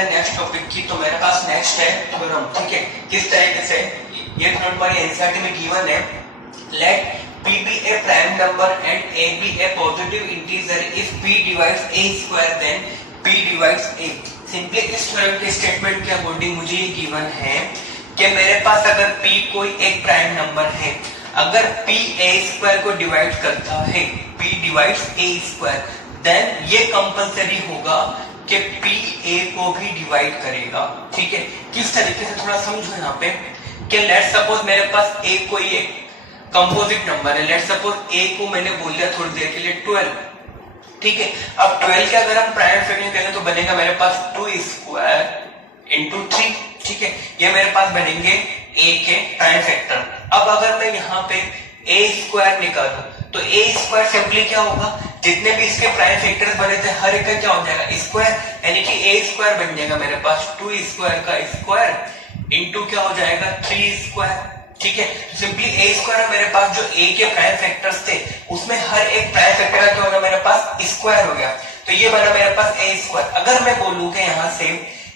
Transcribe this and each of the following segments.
हैं next topic की। तो मेरे पास नेक्स्ट है थ्योरम, ठीक है। किस तरीके से ये थ्योरम हमारी एनसीईआरटी में गिवन है, late p be a prime number and a be a positive integer if p divides a square then p divides a। Simply इस थ्योरम के स्टेटमेंट के अकॉर्डिंग मुझे ये गिवन है कि मेरे पास अगर p कोई एक प्राइम नंबर है, अगर p a स्क्वायर को डिवाइड करता है, p divides a square, then ये कंपलसरी होगा कि p a को भी डिवाइड करेगा, ठीक है। किस तरीके से थोड़ा समझो यहाँ पे कि लेट्स सपोज मेरे पास a कोई एक कंपोजिट नंबर है, लेट्स सपोज a को मैंने बोल दिया थोड़ी देर के लिए 12, ठीक है। अब 12 के अगर हम प्राइम फैक्टर करें तो बनेगा मेरे पास 2 स्क्वायर इंटू 3, ठीक है। ये मेरे पास बनेंगे a के प्राइम फैक्टर। अब अगर मैं यहाँ पे a स्क्वायर निकालूं तो a स्क्वायर सिंपली क्या होगा, जितने भी इसके प्राइम फैक्टर्स बने थे हर एक का क्या हो जाएगा स्क्वायर, यानी कि a स्क्वायर बन जाएगा मेरे पास 2 स्क्वायर का स्क्वायर इंटू क्या हो जाएगा 3 स्क्वायर, ठीक है। तो सिंपली a स्क्वायर मेरे पास जो a के प्राइम फैक्टर्स थे उसमें हर एक प्राइम फैक्टर का क्या होगा मेरे पास स्क्वायर हो गया, तो ये बना मेरे पास a स्क्वायर। अगर मैं बोलूं कि यहाँ से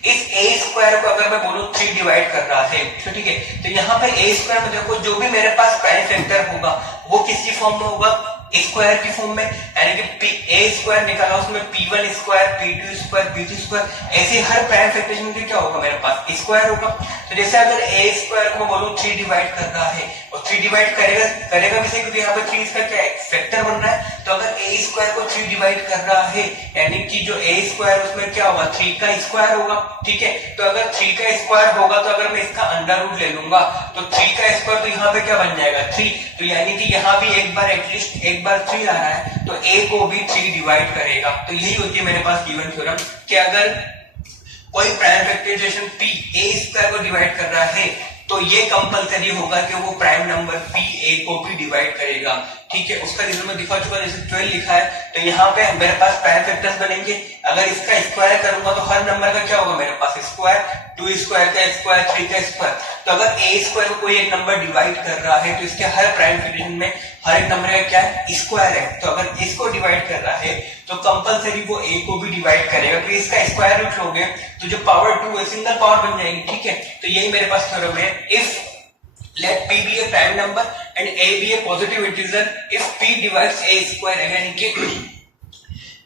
इस a स्क्वायर को अगर मैं बोलूं 3 डिवाइड कर रहा है, तो ठीक है, तो यहाँ पे a स्क्वायर में देखो जो भी मेरे पास प्राइम फैक्टर होगा वो किसकी फॉर्म में होगा, स्क्वायर की फॉर्म में, यानी कि a स्क्वायर निकाला उसमें p1 square, p2 square, p3 square, ऐसे हर प्राइम फैक्टर में क्या होगा मेरे पास स्क्वायर होगा। तो जैसे अगर a स्क्वायर को मैं बोलूं 3 डिवाइड कर रहा है और 3 डिवाइड करेगा भी सही, क्योंकि यहाँ पे 3 इसका क्या है फैक्टर बन रहा है। तो अगर a स्क्वायर को 3 डिवाइड कर रहा है यानी कि जो a स्क्वायर उसमें क्या होगा 3 का स्क्वायर होगा, ठीक है। तो अगर 3 का स्क्वायर होगा तो अगर मैं इसका अंडर रूट ले लूंगा तो 3 का स्क्वायर, तो यहाँ पे क्या बन जाएगा 3, तो यानी कि यहाँ भी एक बार एटलीस्ट एक बार 3 आ रहा है तो a को भी 3 डिवाइड करेगा। तो यही होती है मेरे पास गिवन थ्योरम कि अगर कोई prime factorization p a square को डिवाइड कर रहा है तो ये कंपलसरी होगा कि वो प्राइम नंबर p a को भी डिवाइड करेगा, ठीक है। उसका रीजन मैं दिखा चुका, जैसे 12 लिखा है तो यहाँ पे मेरे पास प्राइम फैक्टर्स बनेंगे। अगर इसका स्क्वायर करूंगा तो हर नंबर का क्या होगा मेरे पास स्क्वायर, 2 स्क्वायर का स्क्वायर, 3 का स्क्वायर। तो अगर a स्क्वायर को कोई एक नंबर डिवाइड कर रहा है तो इसके हर प्राइम फैक्टराइजेशन में हर एक नंबर का क्या है स्क्वायर है। तो अगर इसको डिवाइड कर रहा है तो कंपलसरी वो a को भी डिवाइड करेगा, तो इसका स्क्वायर रूट लोगे तो जो पावर 2 है सिंगल पावर बन जाएगी, ठीक है। तो यही मेरे पास थ्योरम है, if let p be a prime number and a be a positive integer if p divides a square, यानी कि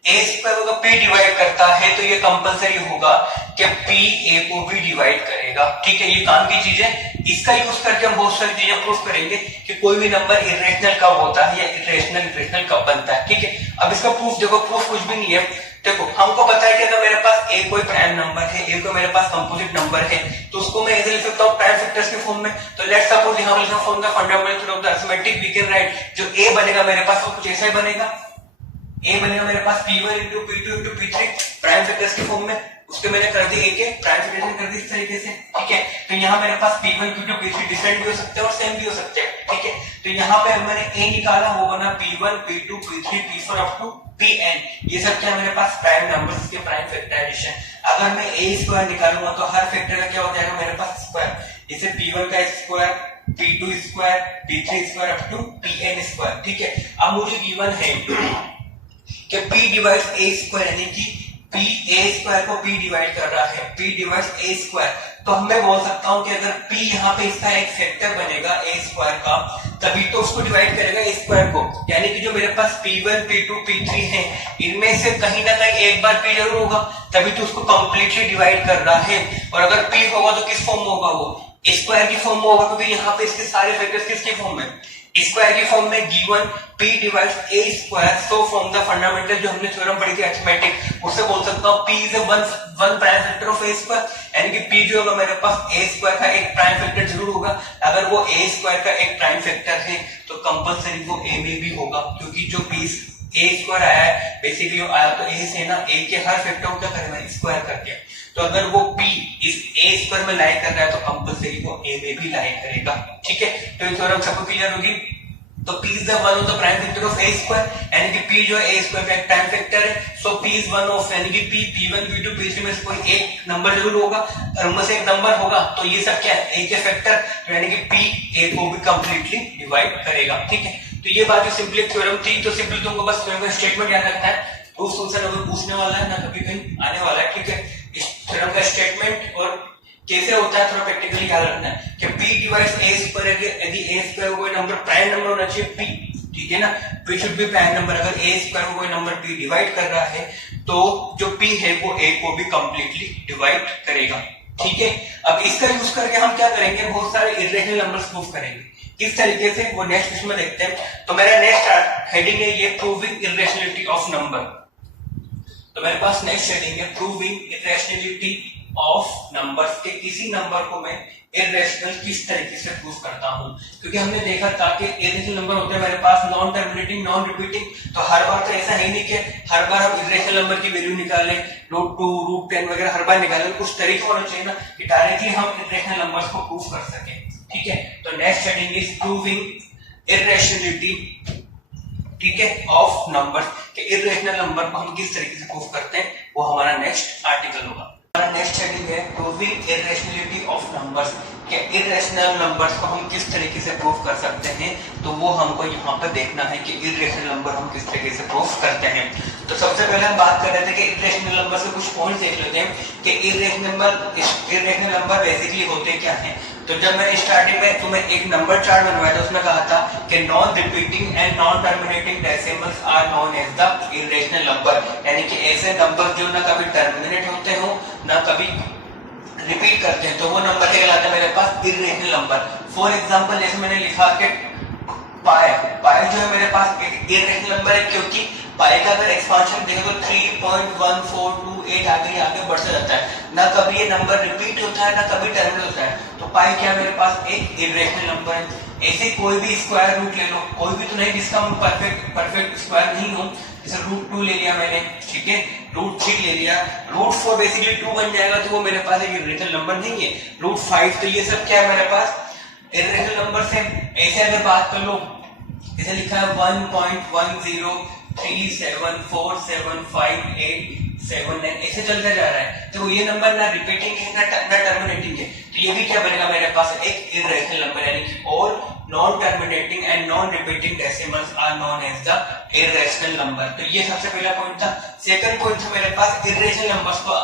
a स्क्वायर को p डिवाइड करता है तो ये कंपलसरी होगा कि p a को भी डिवाइड करेगा, ठीक है। ये काम की चीज है, इसका यूज करके हम बहुत सारी चीजें प्रूफ करेंगे कि कोई भी नंबर इरेशनल कब होता है या इरेशनल कब बनता है, ठीक है। अब इसका प्रूफ देखो, प्रूफ कुछ भी नहीं है। देखो हमको पता है कि अगर मेरे पास a कोई प्राइम नंबर है, a को मेरे पास कंपोजिट नंबर है, तो उसको मैं ऐसे लिख सकता हूँ प्राइम फैक्टर्स के फॉर्म में। तो लेट्स सपोज यहाँ लिखा फॉर्म का fundamental of the arithmetic we can write, जो a बनेगा मेरे पास वो कुछ ऐसा ही बनेगा, a बनेगा मेरे पास p1 into p2 into p3 prime factors के फॉर्म में। उसके मैंने कर दी a के प्राइम फैक्टर्स कर दी इस तरीके से, ठीक है। तो यहाँ मेरे पास p1 p2 p3 डिफरेंट भी हो सकते हैं और सेम भी हो सकते हैं, ठीक है। तो यहाँ पे मैंने a निकाला होगा ना p1 p2 p3 p4 up to pn, ये सब क्या मेरे पास प्राइम नंबर्स के प्राइम फैक्टराइजेशन। अगर मैं a स्क्वायर निकालूंगा तो हर फैक्टर का क्या हो जाएगा मेरे पास स्क्वायर, जैसे p1 का square, p2 square, p3 square up to pn square, ठीक है। अब मुझे गिवन है कि p डिवाइड्स a स्क्वायर, यानी कि p a स्क्वायर को p डिवाइड कर रहा है, p डिवाइड्स a स्क्वायर। तो मैं बोल सकता हूं कि अगर p यहाँ पे इसका एक फैक्टर बनेगा a स्क्वायर का, तभी तो उसको डिवाइड करेगा a स्क्वायर को, यानी कि जो मेरे पास p1 p2 p3 है इनमें से कहीं ना कहीं एक बार p जरूर होगा, तभी तो उसको कंप्लीटली डिवाइड कर रहा है। और अगर p होगा तो किस फॉर्म में होगा, वो स्क्वायर की फॉर्म में होगा, क्योंकि यहाँ पे इसके सारे फैक्टर्स किसकी फॉर्म में स्क्वायर की फॉर्म में। Given p divides a square, so from the fundamental जो हमने थ्योरम पढ़ी थी अरिथमेटिक, उससे बोल सकता हूं p is a one prime factor of a square, यानी कि p जो होगा मेरे पास a स्क्वायर का एक प्राइम फैक्टर जरूर होगा। अगर वो a स्क्वायर का एक प्राइम फैक्टर है तो कंपलसरी वो a में भी होगा, क्योंकि जो p a स्क्वायर आया है बेसिकली आया तो a से ना, a के हर फैक्टर को क्या करेगा स्क्वायर करके। तो अगर वो p इस a स्क्वायर में लाई कर रहा है तो कंपलसरी वो a में भी लाई करेगा, ठीक है। तो ये थ्योरम सबको क्लियर होगी। तो p is the one of the prime factor of a square, यानी कि p जो है a स्क्वायर का एक प्राइम फैक्टर है, सो p इज वन ऑफ, यानी कि p1 p2 p3 में से कोई एक नंबर जरूर होगा, और उनमें से एक नंबर होगा तो ये सब क्या है a के फैक्टर, यानी कि p a को भी कंप्लीटली डिवाइड करेगा, ठीक है। तो ये बात जो सिंपली थ्योरम थी, तो सिंपली तुमको बस थ्योरम का स्टेटमेंट याद रखना है, प्रूफ तुमसे ना कोई पूछने वाला है ना कभी कहीं आने वाला है, ठीक है। इस थ्योरम वन का स्टेटमेंट और कैसे होता है थोड़ा प्रैक्टिकली याद रखना है कि p डिवाइड्स a स्क्वायर, यदि a स्क्वायर कोई नंबर प्राइम नंबर होना चाहिए p, ठीक है ना, p should be prime number. अगर a स्क्वायर को कोई नंबर p डिवाइड कर रहा है तो जो p है वो a को भी कंप्लीटली डिवाइड करेगा, ठीक है। अब इसका यूज करके हम क्या करेंगे, बहुत सारे इर्रेशनल नंबर्स प्रूव करेंगे। किस तरीके से वो नेक्स्ट क्वेश्चन में देखते हैं। तो मेरा नेक्स्ट हेडिंग है ये प्रूविंग इर्रेशनलिटी ऑफ नंबर। तो मेरे पास नेक्स्ट हेडिंग है प्रूविंग इर्रेशनलिटी ऑफ नंबर्स के किसी नंबर को मैं इर्रेशनल किस तरीके से प्रूव करता हूं। क्योंकि हमने देखा था कि इर्रेशनल नंबर होते हैं मेरे पास नॉन टर्मिनेटिंग नॉन रिपीटिंग, तो हर बार तो ऐसा है नहीं कि हर बार हम इर्रेशनल नंबर की वैल्यू निकालें, √2 √10 वगैरह हर बार निकालें। कुछ तरीका होना चाहिए ना कि डायरेक्टली हम इर्रेशनल नंबर्स को प्रूव कर सकें, ठीक है। तो नेक्स्ट हेडिंग इज प्रूविंग इर्रेशनलिटी, ठीक है, ऑफ नंबर्स के इर्रेशनल नंबर को हम किस तरीके से प्रूव करते हैं, वो हमारा नेक्स्ट आर्टिकल होगा। हमारा नेक्स्ट हेडिंग है प्रूविंग इर्रेशनलिटी ऑफ नंबर्स के इर्रेशनल नंबर्स को हम किस तरीके से प्रूव कर सकते हैं। तो वो हमको यहाँ पर देखना है कि इर्रेशनल नंबर हम किस तरीके से प्रूव करते हैं। तो सबसे पहले हम बात कर रहे थे कि इर्रेशनल नंबर से कुछ पॉइंट्स देख लेते हैं कि इर्रेशनल नंबर बेसिकली होते क्या हैं। तो जब मैंने स्टार्टिंग में तुम्हें एक नंबर चार्ट बनवाया था उसमें कहा था कि non repeating and non terminating decimals are known as the irrational number, यानी कि ऐसे नंबर जो ना कभी टर्मिनेट होते हो ना कभी रिपीट करते हैं, तो वो नंबर कहलाता है मेरे पास इर्रेशनल नंबर। फॉर एग्जांपल जैसे मैंने लिखा कि पाई जो है मेरे पास एक इर्रेशनल नंबर है, क्योंकि पाई का अगर एक्सपांशन देखें तो 3.1428 आगे बढ़ता जाता है, ना कभी ये नंबर रिपीट होता है ना कभी टर्मिनेट होता है। तो पाई क्या मेरे पास एक इर्रेशनल नंबर है। ऐसे कोई भी स्क्वायर रूट ले लो, कोई भी तो नहीं जिसका हम परफेक्ट स्क्वायर नहीं हो, जैसे √2 ले लिया मैंने, ठीक है, √3 ले लिया, √4 बेसिकली 2 बन जाएगा तो वो मेरे पास एक इर्रेशनल नंबर नहीं है। √5 तो ये सब क्या है मेरे पास इर्रेशनल नंबर है। ऐसे अगर बात कर लो, जैसे लिखा है 1.1037475879, ऐसे चलता जा रहा है, तो ये नंबर ना रिपीटिंग है ना टर्मिनेटिंग है, तो ये भी क्या बनेगा मेरे पास एक इर्रेशनल नंबर, यानी कि all non terminating and non repeating decimals are known as the irrational number. तो ये सबसे पहला पॉइंट था। सेकंड पॉइंट था मेरे पास इर्रेशनल नंबर्स को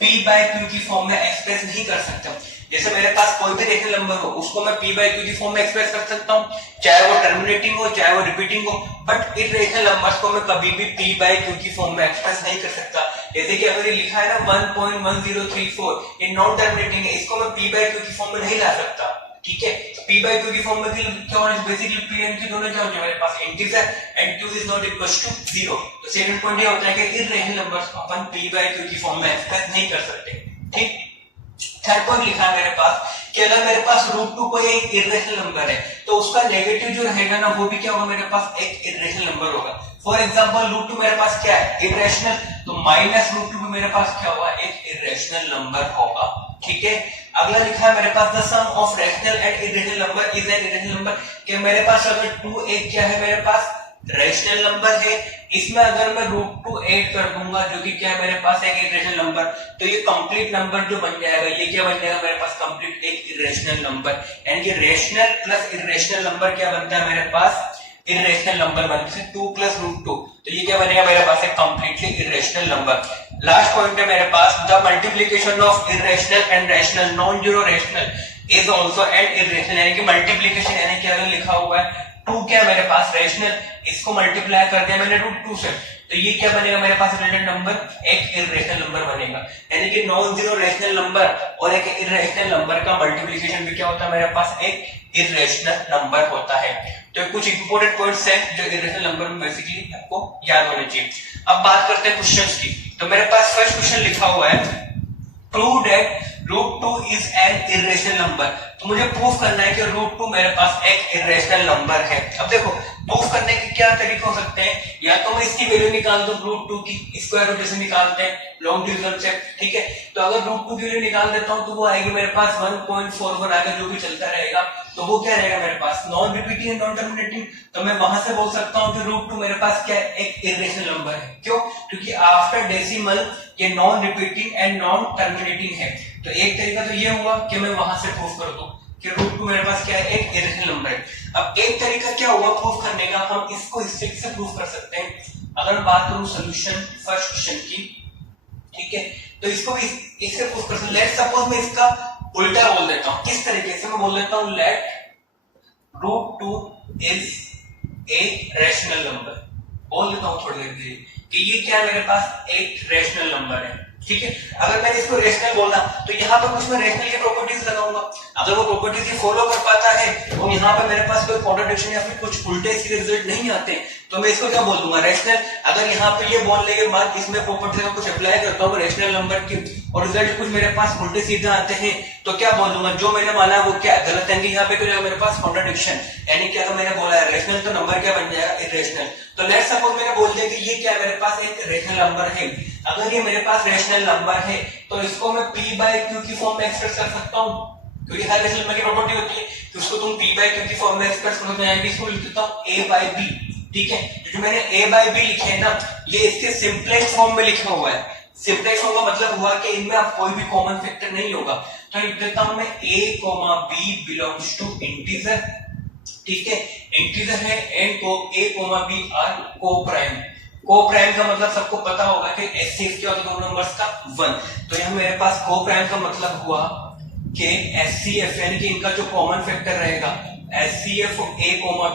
p/q की फॉर्म में एक्सप्रेस नहीं कर सकता। जैसे मेरे पास कोई भी रेशनल नंबर हो उसको मैं p/q की फॉर्म में एक्सप्रेस कर सकता हूँ, चाहे वो टर्मिनेटिंग हो चाहे वो रिपीटिंग हो, बट इर्रेशनल नंबर्स को मैं कभी भी p/q की फॉर्म में एक्सप्रेस नहीं कर सकता। जैसे कि अगर ये लिखा है ना 1.1034 ये नॉन टर्मिनेटिंग है, इसको मैं p/q की फॉर्म में नहीं ला सकता, ठीक है। p/q की फॉर्म में क्या होना है, बेसिकली p एंड q दोनों क्या होंगे मेरे पास integer and q is not equal to 0। तो सेकंड पॉइंट ये होता है कि इर्रेशनल नंबर्स को अपन p/q की फॉर्म में एक्सप्रेस नहीं कर सकते, ठीक। थर्ड पॉइंट लिखा है मेरे पास कि अगर मेरे पास √2 कोई एक इर्रेशनल नंबर है तो उसका नेगेटिव जो रहेगा ना वो भी क्या होगा मेरे पास एक इर्रेशनल नंबर होगा। फॉर एग्जांपल √2 मेरे पास क्या है इर्रेशनल, तो -√2 भी मेरे पास क्या होगा एक इर्रेशनल नंबर होगा, ठीक है। अगला लिखा है मेरे पास the sum of rational and irrational number is an irrational number, कि मेरे पास अगर 2 एक क्या है मेरे पास रैशनल नंबर है, इसमें अगर मैं √2 ऐड कर दूंगा जो कि क्या है मेरे पास एक इर्रेशनल नंबर, तो ये कंप्लीट नंबर जो बन जाएगा ये क्या बन जाएगा मेरे पास कंप्लीट एक इर्रेशनल नंबर। यानी कि रैशनल प्लस इर्रेशनल नंबर क्या बनता है मेरे पास इर्रेशनल नंबर बनते हैं 2 + √2, तो ये क्या बनेगा मेरे पास एक completely irrational number. Last point है मेरे पास the multiplication of irrational and rational non zero rational is also an irrational, यानी कि मल्टीप्लिकेशन यानी कि अगर लिखा हुआ है 2 क्या मेरे पास रैशनल, इसको मल्टीप्लाई कर दिया मैंने √2 से, तो ये क्या बनेगा मेरे पास रिलेटेड नंबर एक इर्रेशनल नंबर बनेगा। यानी कि नॉन जीरो रैशनल नंबर और एक इर्रेशनल नंबर का मल्टीप्लिकेशन भी क्या होता है मेरे पास एक इर्रेशनल नंबर होता है। तो कुछ इंपोर्टेंट पॉइंट्स हैं जो इर्रेशनल नंबर में बेसिकली आपको याद होने चाहिए। अब बात करते हैं क्वेश्चंस की। तो मेरे पास फर्स्ट क्वेश्चन लिखा हुआ है prove that √2 is an irrational number. तो मुझे प्रूफ करना है कि √2 मेरे पास एक इर्रेशनल नंबर है। अब देखो प्रूफ करने के क्या तरीके हो सकते हैं, या तो मैं इसकी वैल्यू निकाल दूं √2 की स्क्वायर रूट जैसे निकालते हैं लॉन्ग डिवीजन से, ठीक है। तो अगर √2 की वैल्यू निकाल देता हूं तो वो आएगी मेरे पास 1.41 आगे जो भी चलता रहेगा, तो वो क्या रहेगा मेरे पास non repeating and non terminating. तो मैं वहां से बोल सकता हूं कि √2 मेरे पास क्या है एक इर्रेशनल नंबर है। क्यों? क्योंकि आफ्टर डेसिमल ये non repeating and non terminating है। तो एक तरीका तो ये हुआ कि मैं वहां से प्रूफ कर दूं कि √2 मेरे पास क्या है एक इर्रेशनल नंबर है। अब एक तरीका क्या हुआ प्रूफ करने का, हम इसको इस तरीके से प्रूफ कर सकते हैं। अगर बात करूं सॉल्यूशन फर्स्ट क्वेश्चन की, ठीक है, तो इसको भी इससे पुश कर सकते। लेट सपोज मैं इसका उल्टा बोल देता हूं, किस तरीके से मैं बोल देता हूं, let √2 is a rational number, बोल देता हूं थोड़ी देर के लिए कि ये क्या मेरे पास एक रैशनल नंबर है। ठीक है, अगर मैंने इसको रेशनल बोला तो यहाँ पे कुछ मैं रेशनल की प्रॉपर्टीज लगाऊंगा, अगर वो प्रॉपर्टीज ये फॉलो कर पाता है तो यहाँ पे मेरे पास कोई कॉन्ट्रडिक्शन या फिर कुछ उल्टे सीधे रिजल्ट नहीं आते, तो मैं इसको क्या बोल दूंगा, रैशनल। अगर यहाँ पे ये बोलने के बाद इसमें प्रॉपर्टी का कुछ अप्लाई करता हूँ रैशनल नंबर की और रिजल्ट कुछ मेरे पास उल्टे सीधे आते हैं, तो क्या बोल दूंगा, जो मैंने माना वो क्या गलत है, यहाँ पे तो मेरे पास कॉन्ट्रडिक्शन, यानी कि अगर मैंने बोला है रैशनल तो नंबर क्या बन जाएगा, इरेशनल। तो लेट्स सपोज मैंने बोल दिया कि ये क्या मेरे पास एक रैशनल नंबर है, अगर ये मेरे पास रैशनल नंबर है तो इसको मैं p बाय q की फॉर्म में एक्सप्रेस कर सकता हूँ, क्योंकि हर रैशनल नंबर की प्रॉपर्टी होती है कि उसको तुम p बाय q की फॉर्म में एक्सप्रेस करो, तो यहाँ पे इसको लिख देता हूँ a बाय b। ठीक है, जो मैंने a बाय b लिखे है ना, ये इसके सिंपलेस्ट फॉर्म में लिखा हुआ है। सिंपलेस्ट फॉर्म का मतलब हुआ कि इनमें अब कोई भी कॉमन फैक्टर नहीं होगा, तो लिख देता हूं मैं a, b belongs to integer. ठीक है, इंटीजर है एंड को a, b are coprime. Coprime का मतलब सबको पता होगा कि HCF क्या होता है, दोनों नंबर्स का 1। तो यहाँ मेरे पास को प्राइम का मतलब हुआ कि HCF यानी कि इनका जो कॉमन फैक्टर रहेगा HCF a,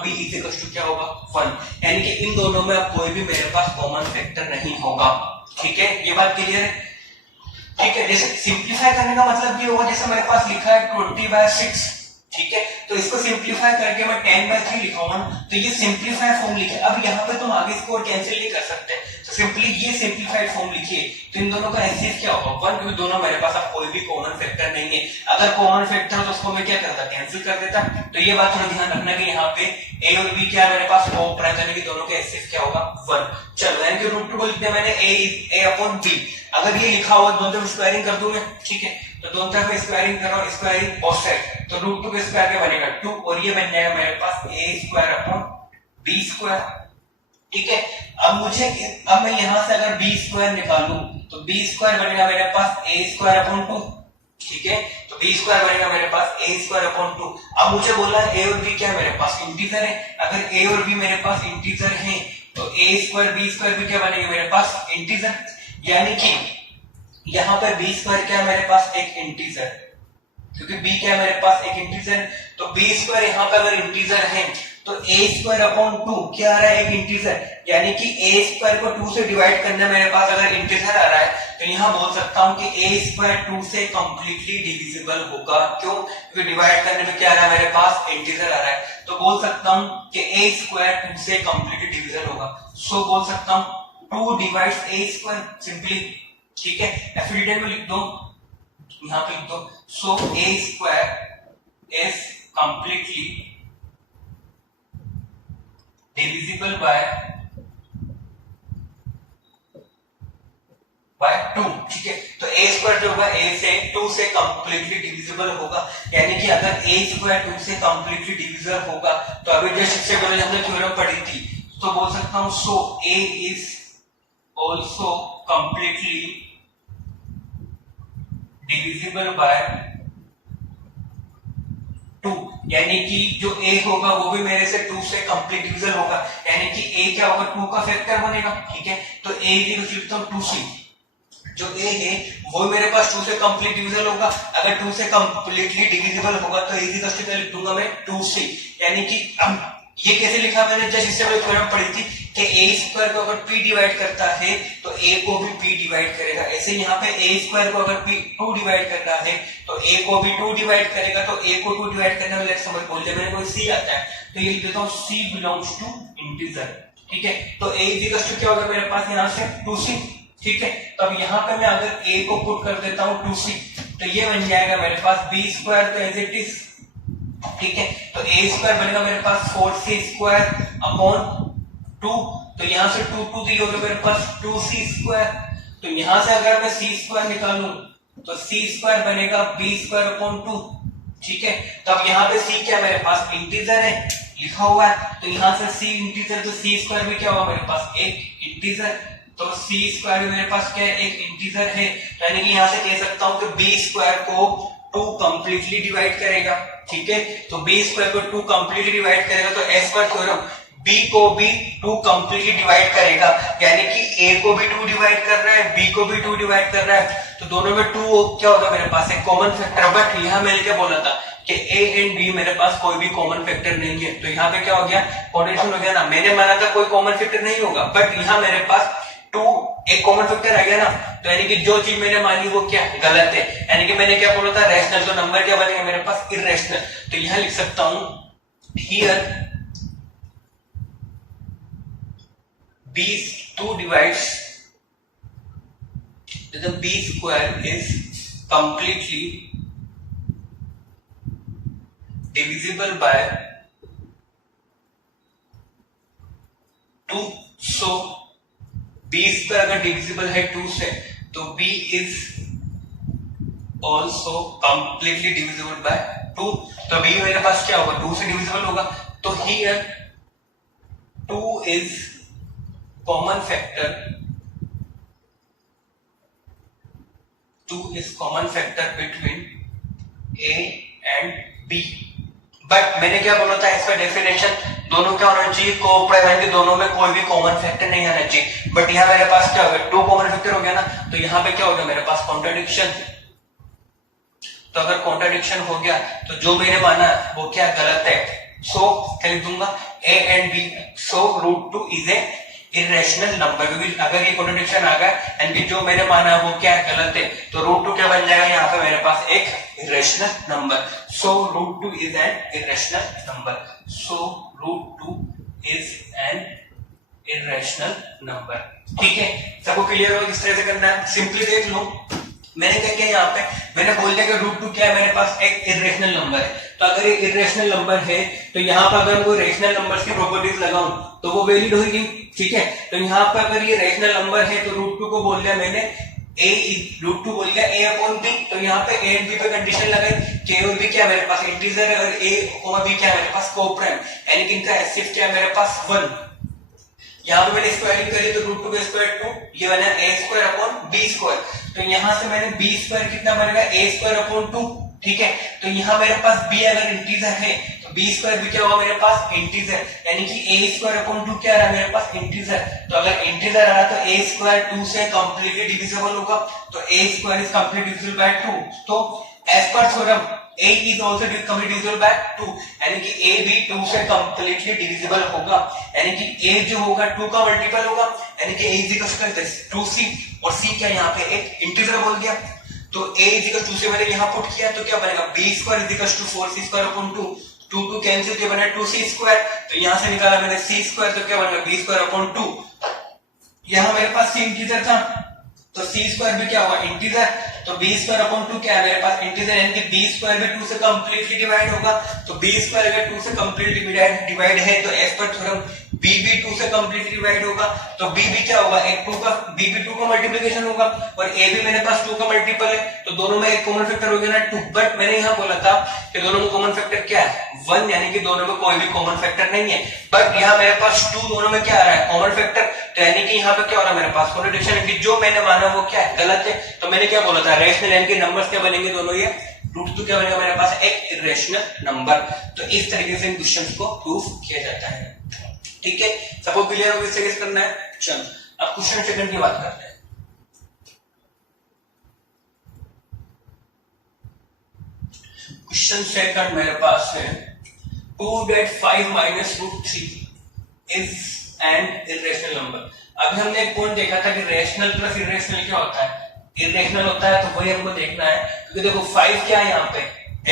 b is equal to क्या होगा 1, यानी कि इन दोनों में अब कोई भी मेरे पास कॉमन फैक्टर नहीं होगा। ठीक है, ये बात क्लियर है। ठीक है, जैसे सिंप्लीफाई करने का मतलब ये होगा, जैसे मेरे पास लिखा है 20/6, ठीक है, तो इसको सिंप्लीफाई करके मैं 10/3 लिखाऊंगा, तो ये सिंप्लीफाई फॉर्म लिखे। अब यहाँ पे तुम आगे इसको कैंसिल नहीं कर सकते, तो सिंपली ये सिंप्लीफाइड फॉर्म लिखिए, तो इन दोनों का एचसीएफ क्या होगा 1, क्योंकि दोनों मेरे पास अब कोई भी कॉमन फैक्टर नहीं है। अगर कॉमन फैक्टर हो तो उसको मैं क्या करता, कैंसिल कर देता। तो ये बात थोड़ा ध्यान रखना कि यहाँ पे a और b क्या है मेरे पास को प्राइम करने की, दोनों का एचसीएफ क्या होगा 1। चलो यानी कि √2 को लिख दिया मैंने a/b। अगर ये लिखा हुआ दोनों तरफ स्क्वायरिंग कर दूं मैं, ठीक है, तो दोनों तरफ स्क्वायरिंग कर रहा हूं, स्क्वायरिंग बोथ साइड, तो √2 के स्क्वायर क्या बनेगा 2 और ये बन जाएगा मेरे पास a²/b²। ठीक है, अब मैं यहां से अगर b² निकालूं तो b² बनेगा मेरे पास a²/2। ठीक है, तो b² बनेगा मेरे पास a²/2। अब मुझे बोला a और b क्या मेरे पास इंटीजर है, अगर a और b मेरे पास इंटीजर हैं तो a² b² भी क्या बनेगा मेरे पास इंटीजर, यानी कि यहाँ पे b² क्या मेरे पास एक इंटीजर, क्योंकि b क्या मेरे पास एक इंटीजर, तो b² यहाँ पे अगर इंटीजर है तो a²/2 क्या आ रहा है एक इंटीजर, यानी कि a² को 2 से डिवाइड करना मेरे पास अगर इंटीजर आ रहा है तो यहाँ बोल सकता हूँ कि a² 2 से कंप्लीटली डिविजिबल होगा। क्यों, क्योंकि डिवाइड करने में क्या आ रहा है मेरे पास इंटीजर आ रहा है, तो बोल सकता हूँ कि a² 2 से कंप्लीटली डिविजिबल होगा। सो बोल सकता हूँ 2 डिवाइड्स a² सिंपली। ठीक है, एफिलिएट में लिख दो, यहाँ पे लिख दो, सो a² is completely divisible by 2। ठीक है, तो a² जो होगा a से 2 से कंप्लीटली डिविजिबल होगा, यानी कि अगर a² 2 से कंप्लीटली डिविजिबल होगा तो अभी जस्ट इससे पहले हमने थ्योरम पढ़ी थी, तो बोल सकता हूं सो a is also completely divisible by 2, यानी कि जो a होगा वो भी मेरे से 2 से कंप्लीट डिविजन होगा, यानी कि a क्या होगा 2 का फैक्टर बनेगा। ठीक है, तो a इक्वल लिखता हूं 2c, जो a है वो मेरे पास 2 से कंप्लीट डिविजन होगा, अगर 2 से कंप्लीटली डिविजिबल होगा तो a इक्वल लिख दूंगा मैं 2c, यानी कि अब ये कैसे लिखा मैंने जस्ट इससे पहले थ्योरम पढ़ी थी कि a² को अगर p डिवाइड करता है तो a को भी p डिवाइड करेगा, ऐसे यहाँ पे a² को अगर p 2 डिवाइड करता है तो a को भी 2 डिवाइड करेगा, तो a को 2 डिवाइड करने में लेट्स समझ बोल दिया मैंने, कोई c आता है तो ये लिख देता हूँ c बिलोंग्स टू इंटीजर। ठीक है, तो a इक्वल टू क्या होगा मेरे पास यहाँ से 2c। ठीक है, तो अब यहाँ पे मैं अगर a को पुट कर देता हूँ 2c तो ये बन जाएगा मेरे पास b² तो एज इट इज। ठीक है, तो a² बनेगा मेरे पास 4c² /2, तो यहाँ से 2 2 तो ये होगा मेरे पास 2c², तो यहाँ से अगर मैं c² निकालूं तो c² बनेगा b²/2। ठीक है, तो अब यहाँ पे c क्या मेरे पास इंटीजर है लिखा हुआ है, तो यहाँ से c इंटीजर, तो c² भी क्या होगा मेरे पास एक इंटीजर, तो c² भी मेरे पास क्या है एक इंटीजर है, यानी कि यहाँ से कह सकता हूँ कि b² को 2 कंप्लीटली डिवाइड करेगा। ठीक है, तो b² को 2 कंप्लीटली डिवाइड करेगा, तो एज पर थ्योरम b को भी 2 कंप्लीटली डिवाइड करेगा, यानी कि a को भी 2 डिवाइड कर रहा है, b को भी 2 डिवाइड कर रहा है, तो दोनों में 2 क्या होगा मेरे पास एक कॉमन फैक्टर। बट यहाँ मैंने क्या बोला था कि a एंड b मेरे पास कोई भी कॉमन फैक्टर नहीं है, तो यहाँ पे क्या हो गया कॉन्ट्रडिक्शन हो गया ना। मैंने माना था कोई कॉमन फैक्टर नहीं होगा, बट यहाँ मेरे पास 2 एक कॉमन फैक्टर आ गया ना, तो यानी कि जो चीज मैंने मानी वो क्या गलत है। यानी कि मैंने क्या बोला था रैशनल, तो नंबर क्या बनेगा मेरे पास इररेशनल। तो यहां लिख सकता हूं here b2 divides the b square is completely divisible by 2। so b square अगर डिविजिबल है 2 से तो b is also completely divisible by 2। तो b मेरे पास क्या होगा 2 से डिविजिबल होगा, तो here 2 is common factor, 2 is common factor between a and b। But मैंने क्या बोला था इसका डेफिनेशन दोनों क्या होना चाहिए कोऑपरेटिव, यानी दोनों में कोई भी कॉमन फैक्टर नहीं आना चाहिए। बट यहाँ मेरे पास क्या हो गया 2 कॉमन फैक्टर हो गया ना, तो यहाँ पे क्या हो गया मेरे पास कॉन्ट्रडिक्शन। तो अगर कॉन्ट्रडिक्शन हो गया तो जो मैंने माना वो क्या गलत है। सो क्या लिख दूंगा a and b, so √2 is A irrational number, क्योंकि अगर ये कॉन्ट्रडिक्शन आ गया एंड कि जो मैंने माना वो क्या गलत है, तो √2 क्या बन जाएगा यहाँ पे मेरे पास एक irrational number. So √2 is an irrational number, so √2 is an irrational number. ठीक है, सबको क्लियर हो किस तरह से करना है। सिंपली देख लो मैंने क्या किया यहाँ पे, मैंने बोल दिया कि √2 क्या है मेरे पास एक इरेशनल नंबर है। तो अगर ये इरेशनल नंबर है तो यहाँ पर अगर कोई रेशनल नंबर्स की प्रॉपर्टीज लगाऊं तो वो वैलिड होगी। ठीक है, तो यहाँ पर अगर ये रेशनल नंबर है तो √2 को बोल दिया मैंने √2 बोल दिया a अपॉन b, तो यहाँ पे a एंड b पे कंडीशन लगाई k और b क्या मेरे पास इंटीजर है और a और b क्या मेरे पास कोप्राइम, यानी कि इनका एचसीएफ क्या है मेरे पास 1। यहाँ पे मैंने स्क्वायरिंग करी तो √2 का स्क्वायर 2, ये बना a square upon b square. तो यहाँ से मैंने b स्क्वायर कितना बनेगा a स्क्वायर अपॉन 2। ठीक है, तो यहाँ मेरे पास b अगर इंटीजर है तो b स्क्वायर भी क्या होगा मेरे पास इंटीजर, यानी कि a स्क्वायर अपॉन 2 क्या रहा मेरे पास इंटीजर। तो अगर इंटीजर रहा तो a स्क्वायर 2 से कंप्लीटली डिविजिबल होगा, तो a square is completely divisible by 2। तो एज पर theorem a is also completely divisible by 2, यानी कि a भी 2 से completely divisible होगा, यानी कि a जो होगा 2 का मल्टीपल होगा, यानी कि a is equal to 2c, और c क्या यहाँ पे एक इंटीजर बोल दिया। तो a is equal to 2 से मैंने यहाँ पुट किया तो क्या बनेगा b square is equal to 4c square upon 2, 2 cancel किया बना 2c स्क्वायर, तो यहाँ से निकाला मैंने c स्क्वायर, तो क्या बनेगा b स्क्वायर अपॉन 2। यहाँ मेरे पास c इंटीजर था तो c स्क्वायर भी क्या होगा इंटीजर, तो b स्क्वायर अपॉन 2 क्या है मेरे पास इंटीजर, यानी कि b स्क्वायर भी 2 से कंप्लीटली डिवाइड होगा। तो b स्क्वायर अगर 2 से कंप्लीटली डिवाइड है तो एज पर थ्योरम b भी 2 से कंप्लीटली डिवाइड होगा, तो b भी क्या होगा एक 2 का, b भी 2 का मल्टीप्लिकेशन होगा और a भी मेरे पास 2 का मल्टीपल है, तो दोनों में एक कॉमन फैक्टर हो गया ना 2। बट मैंने यहाँ बोला था कि दोनों में कॉमन फैक्टर क्या है 1, यानी कि दोनों में कोई भी कॉमन फैक्टर नहीं है। बट यहाँ मेरे पास 2 दोनों में क्या आ रहा है कॉमन फैक्टर, तो यानी कि यहाँ पे क्या हो रहा है मेरे पास कॉन्ट्रडिक्शन है कि जो मैंने माना वो क्या है गलत है। तो मैंने क्या बोला था रेशनल यानी कि नंबर्स क्या बनेंगे दोनों, ये √2 क्या बनेगा मेरे पास एक इरेशनल नंबर। तो इस तरीके से इन क्वेश्चंस को प्रूफ किया जाता है। ठीक है, सबको क्लियर हो किस करना है। चलो अब क्वेश्चन सेकंड की बात करते हैं। क्वेश्चन सेकंड मेरे पास है 2.5 minus √3 is an irrational number। अभी हमने एक पॉइंट देखा था कि रेशनल प्लस इरेशनल क्या होता है, इरेशनल होता है, तो वही हमको देखना है क्योंकि देखो 5 क्या है यहाँ पे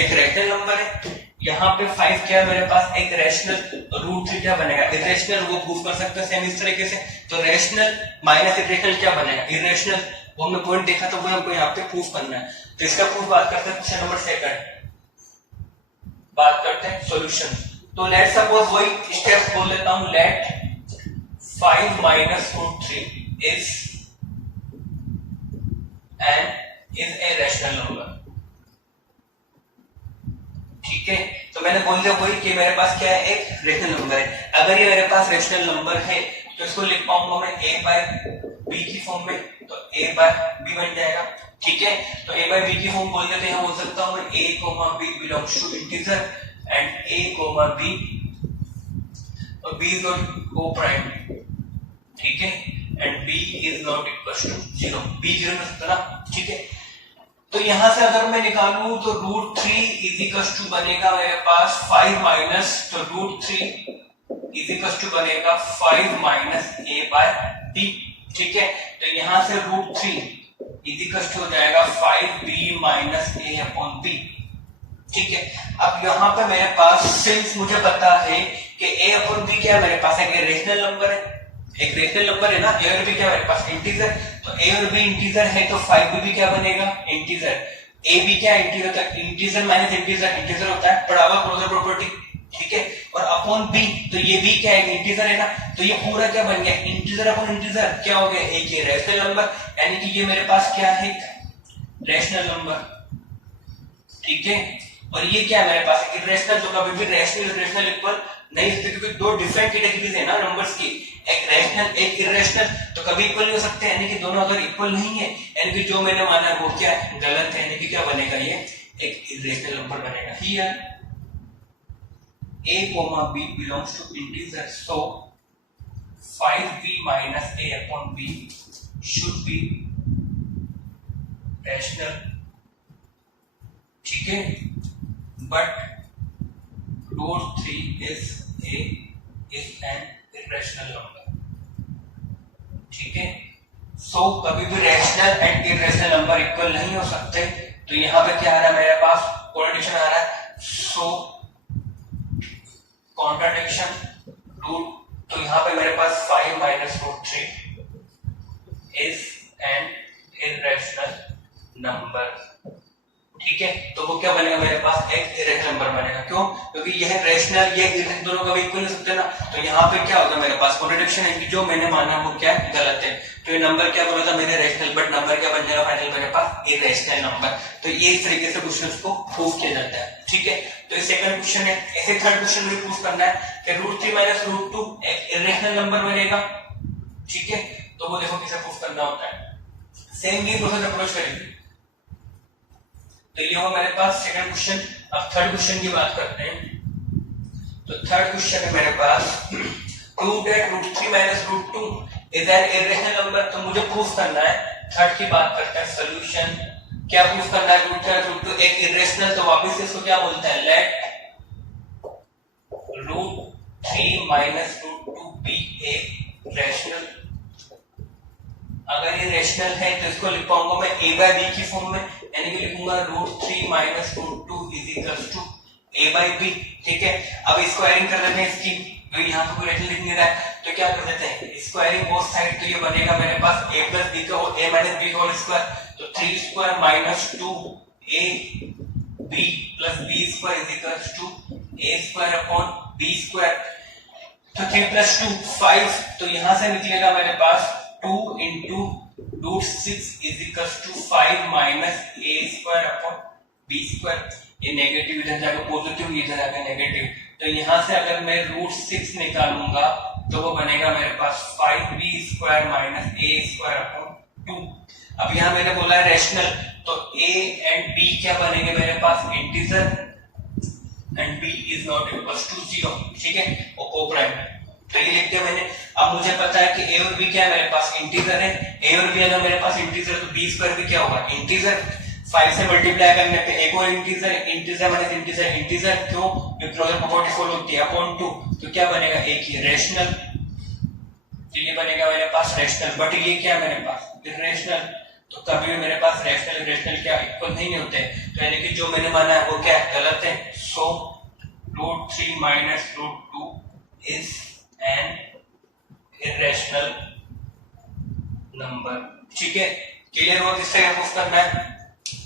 एक रेशनल नंबर है, यहाँ पे 5 क्या है मेरे पास एक रेशनल, √3 क्या बनेगा इरेशनल, वो प्रूफ कर सकते हैं सेम इस तरीके से। तो रेशनल माइनस इरेशनल क्या बनेगा इरेशनल, वो हमने पॉइंट देखा तो वो हमको यहाँ पे प्रूफ करना है। तो इसका प्रूफ बात करते हैं क्वेश्चन नंबर सेकंड, बात करते हैं सॉल्यूशन। तो लेट सपोज वही स्टेप्स बोल लेता हूं, late 5 minus √3 is a rational number। ठीक है, तो मैंने बोल दिया वही कि मेरे पास क्या है एक रेशनल नंबर है। अगर ये मेरे पास रेशनल नंबर है तो इसको लिख पाऊंगा मैं a by b की फॉर्म में, तो a by b बन जाएगा। ठीक है, तो a by b की फॉर्म बोल देते हैं, बोल सकता हूं मैं a, b belongs to integer and a, b और b is not coprime, ठीक है, and b is not equal to 0, b 0 नहीं हो सकता ना, ठीक है। तो यहां से अगर मैं निकालूं तो √3 इज इक्वल टू बनेगा मेरे पास 5 माइनस, तो √3 इज इक्वल टू बनेगा 5 माइनस a बाय b, ठीक है। तो यहां से √3 इज इक्वल टू हो जाएगा 5b minus a upon b, ठीक है। अब यहाँ पे मेरे पास सिंस मुझे पता है कि a अपॉन b क्या है मेरे पास, एक रेशनल नंबर है, एक रेशनल नंबर है ना, a और b क्या मेरे पास इंटीजर, तो a और b इंटीजर है तो 5b भी क्या बनेगा इंटीजर, a b क्या इंटीजर, तो इंटीजर माइनस इंटीजर इंटीजर होता है, पढ़ा हुआ क्लोजर प्रॉपर्टी, ठीक है। और अपॉन b तो ये b क्या है इंटीजर है ना, तो ये पूरा क्या बन गया इंटीजर अपॉन इंटीजर, क्या हो गया एक ये रेशनल नंबर, यानी कि ये मेरे पास क्या है रेशनल नंबर, ठीक है। और ये क्या है मेरे पास इरेशनल, तो कभी भी रैशनल इरेशनल इक्वल नहीं होते क्योंकि दो डिफरेंट कैटेगरीज है ना नंबर्स की, एक रैशनल एक इरेशनल, तो कभी इक्वल नहीं हो सकते, यानी कि दोनों अगर इक्वल नहीं है यानी कि जो मैंने माना है वो क्या है गलत है, यानी कि क्या बनेगा ये एक इरेशनल नंबर बनेगा। Here a, b belongs to integer, so 5b minus a upon b should be rational, ठीक है, but √3 is an irrational number, ठीक है। सो कभी भी rational and irrational number equal नहीं हो सकते, तो यहां पे क्या आ रहा है मेरे पास कॉन्ट्रडिक्शन आ रहा है, सो कॉन्ट्रडिक्शन रूट, तो यहां पे मेरे पास 5 minus √3 is an irrational number, ठीक है। तो वो क्या बनेगा मेरे पास एक इरेशनल नंबर बनेगा, क्यों, क्योंकि यह रैशनल ये इरेशनल दोनों कभी इक्वल नहीं सकते ना, तो यहाँ पे क्या होगा मेरे पास कॉन्ट्रडिक्शन है कि जो मैंने माना वो क्या गलत है, तो ये नंबर क्या बोला था मैंने रैशनल, बट नंबर क्या बन जाएगा फाइनल मेरे पास इरेशनल नंबर। तो ये इस तरीके से क्वेश्चंस को प्रूव किया जाता है, ठीक है। तो ये सेकंड क्वेश्चन है। ऐसे थर्ड क्वेश्चन में प्रूव करना है कि √3 माइनस √2 एक इरेशनल नंबर बनेगा, ठीक है। तो वो देखो कैसे प्रूव करना होता है, सेम ये प्रोसेस अप्रोच करेंगे। तो ये हो मेरे पास सेकंड क्वेश्चन। अब थर्ड क्वेश्चन की बात करते हैं। तो थर्ड क्वेश्चन है मेरे पास prove that √3 minus √2 is an irrational number. तो मुझे प्रूफ करना है, थर्ड की बात करते हैं सॉल्यूशन। क्या प्रूफ करना है, √3 एक इरेशनल, तो वापस इसको क्या बोलते हैं, let √3 minus √2 be a rational. अगर ये रैशनल है तो इसको लिख पाऊंगा मैं a बाय b की फॉर्म में, यानी कि लिखूंगा √3 minus √2 is equal to a by b, ठीक है। अब स्क्वायरिंग कर देते हैं इसकी, क्योंकि यहाँ तो कोई रैशनल लिख नहीं रहा है, तो क्या कर देते हैं स्क्वायरिंग बोथ साइड, तो ये बनेगा मेरे पास a प्लस b का a माइनस b का होल स्क्वायर, तो 3 square minus 2a b plus b square is equal to a square upon b square. तो 3 प्लस 2 5, तो यहां से निकलेगा मेरे पास 2 into √6 is equals to 5 minus a square upon b square। ये नेगेटिव इधर जाकर पॉजिटिव, इधर आकर नेगेटिव, तो यहां से अगर मैं √6 निकालूंगा तो वो बनेगा मेरे पास 5b square minus a square upon 2। अब यहां मैंने बोला है रैशनल, तो a and b क्या बनेंगे मेरे पास integer, and b is not equals to 0, ठीक है, और कोप्राइम। तो ये लिख दिया मैंने। अब मुझे पता है कि a और b क्या है मेरे पास इंटीजर है, a और b अगर मेरे पास इंटीजर तो b स्क्वायर भी क्या होगा इंटीजर। 5 से मल्टीप्लाई करने पे एक और integer, integer minus integer integer, क्यों, क्लोजर प्रॉपर्टी फॉलो होती है अपॉन 2, तो क्या बनेगा एक ही रैशनल, तो ये बनेगा मेरे पास रैशनल, बट ये क्या है मेरे पास इरेशनल। तो कभी भी मेरे पास रैशनल इरेशनल क्या इक्वल नहीं होते, तो यानी कि जो मैंने माना है वो क्या गलत है। सो √3 minus √2 is an irrational number, ठीक है। क्लियर हुआ किससे प्रूफ करना है,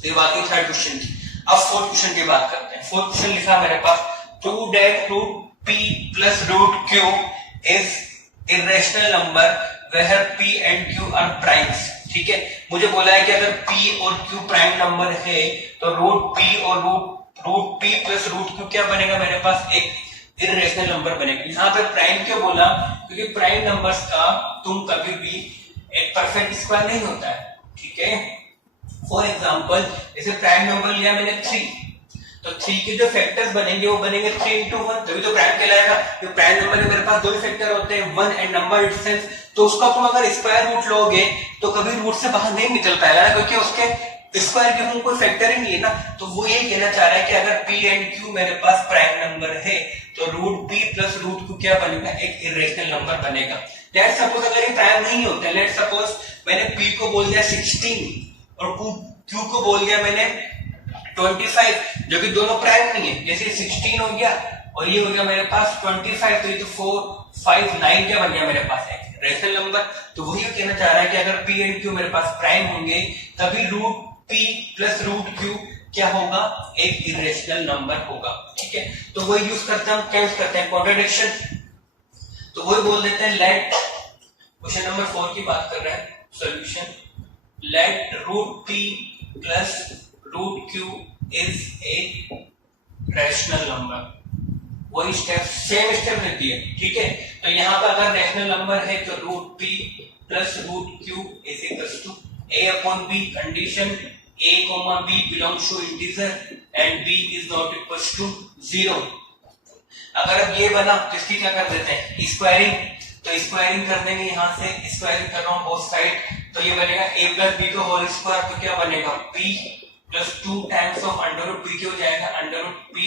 तो बाकी थर्ड क्वेश्चन की। अब फोर्थ क्वेश्चन की बात करते हैं। फोर्थ क्वेश्चन लिखा मेरे पास prove that √p plus √q is irrational number where p and q are primes, ठीक है। मुझे बोला है कि अगर p और q प्राइम नंबर है तो √p और √p प्लस √q क्या बनेगा मेरे पास एक इरेशनल नंबर बनेगा। यहाँ पे प्राइम क्यों बोला, क्योंकि प्राइम नंबर्स का तुम कभी भी एक परफेक्ट स्क्वायर नहीं होता है, ठीक है। फॉर एग्जांपल जैसे प्राइम नंबर लिया मैंने 3, तो 3 के जो फैक्टर्स बनेंगे वो बनेंगे 3 into 1, तभी तो प्राइम कहलाएगा। जो प्राइम नंबर में मेरे पास दो ही फैक्टर होते हैं, 1 एंड नंबर इटसेल्फ, तो उसका तुम अगर स्क्वायर रूट लोगे तो कभी रूट से बाहर नहीं निकल पाएगा ना, क्योंकि उसके स्क्वायर के कोई फैक्टर ही नहीं है ना। तो वो ये कहना चाह रहा है कि अगर p एंड q मेरे पास प्राइम नंबर है तो root p plus root q क्या बनेगा, एक इरेशनल नंबर बनेगा। लेट्स सपोज अगर ये प्राइम नहीं होते, लेट्स सपोज मैंने p को बोल दिया 16 और q को बोल दिया मैंने 25, जो कि दोनों प्राइम नहीं है। जैसे 16 हो गया और ये हो गया मेरे पास 25, तो ये तो 4 5 9 क्या बन गया मेरे पास, एक रेशनल नंबर। तो वही कहना चाह रहा है कि अगर p एंड q मेरे पास प्राइम होंगे तभी root p plus root q क्या होगा, एक इरेशनल नंबर होगा। ठीक है, तो वही यूज करते हैं हम, क्या यूज करते हैं, कॉन्ट्रडिक्शन। तो वही बोल देते हैं लेट, क्वेश्चन नंबर 4 की बात कर रहे हैं, solution, let root p plus root q is a rational number. वही स्टेप, सेम स्टेप रहती है। ठीक है, तो यहाँ पर अगर रैशनल नंबर है तो root p plus root q is equal to a upon b, condition a comma b belongs to integer and b is not equals to 0। अगर अब ये बना तो इसकी क्या कर देते हैं, स्क्वायरिंग। तो स्क्वायरिंग कर देंगे, यहाँ से स्क्वायरिंग कर रहा हूँ बोथ साइड, तो ये बनेगा a प्लस b का होल स्क्वायर, तो क्या बनेगा p plus 2 times of under root p क्या हो जाएगा, under root p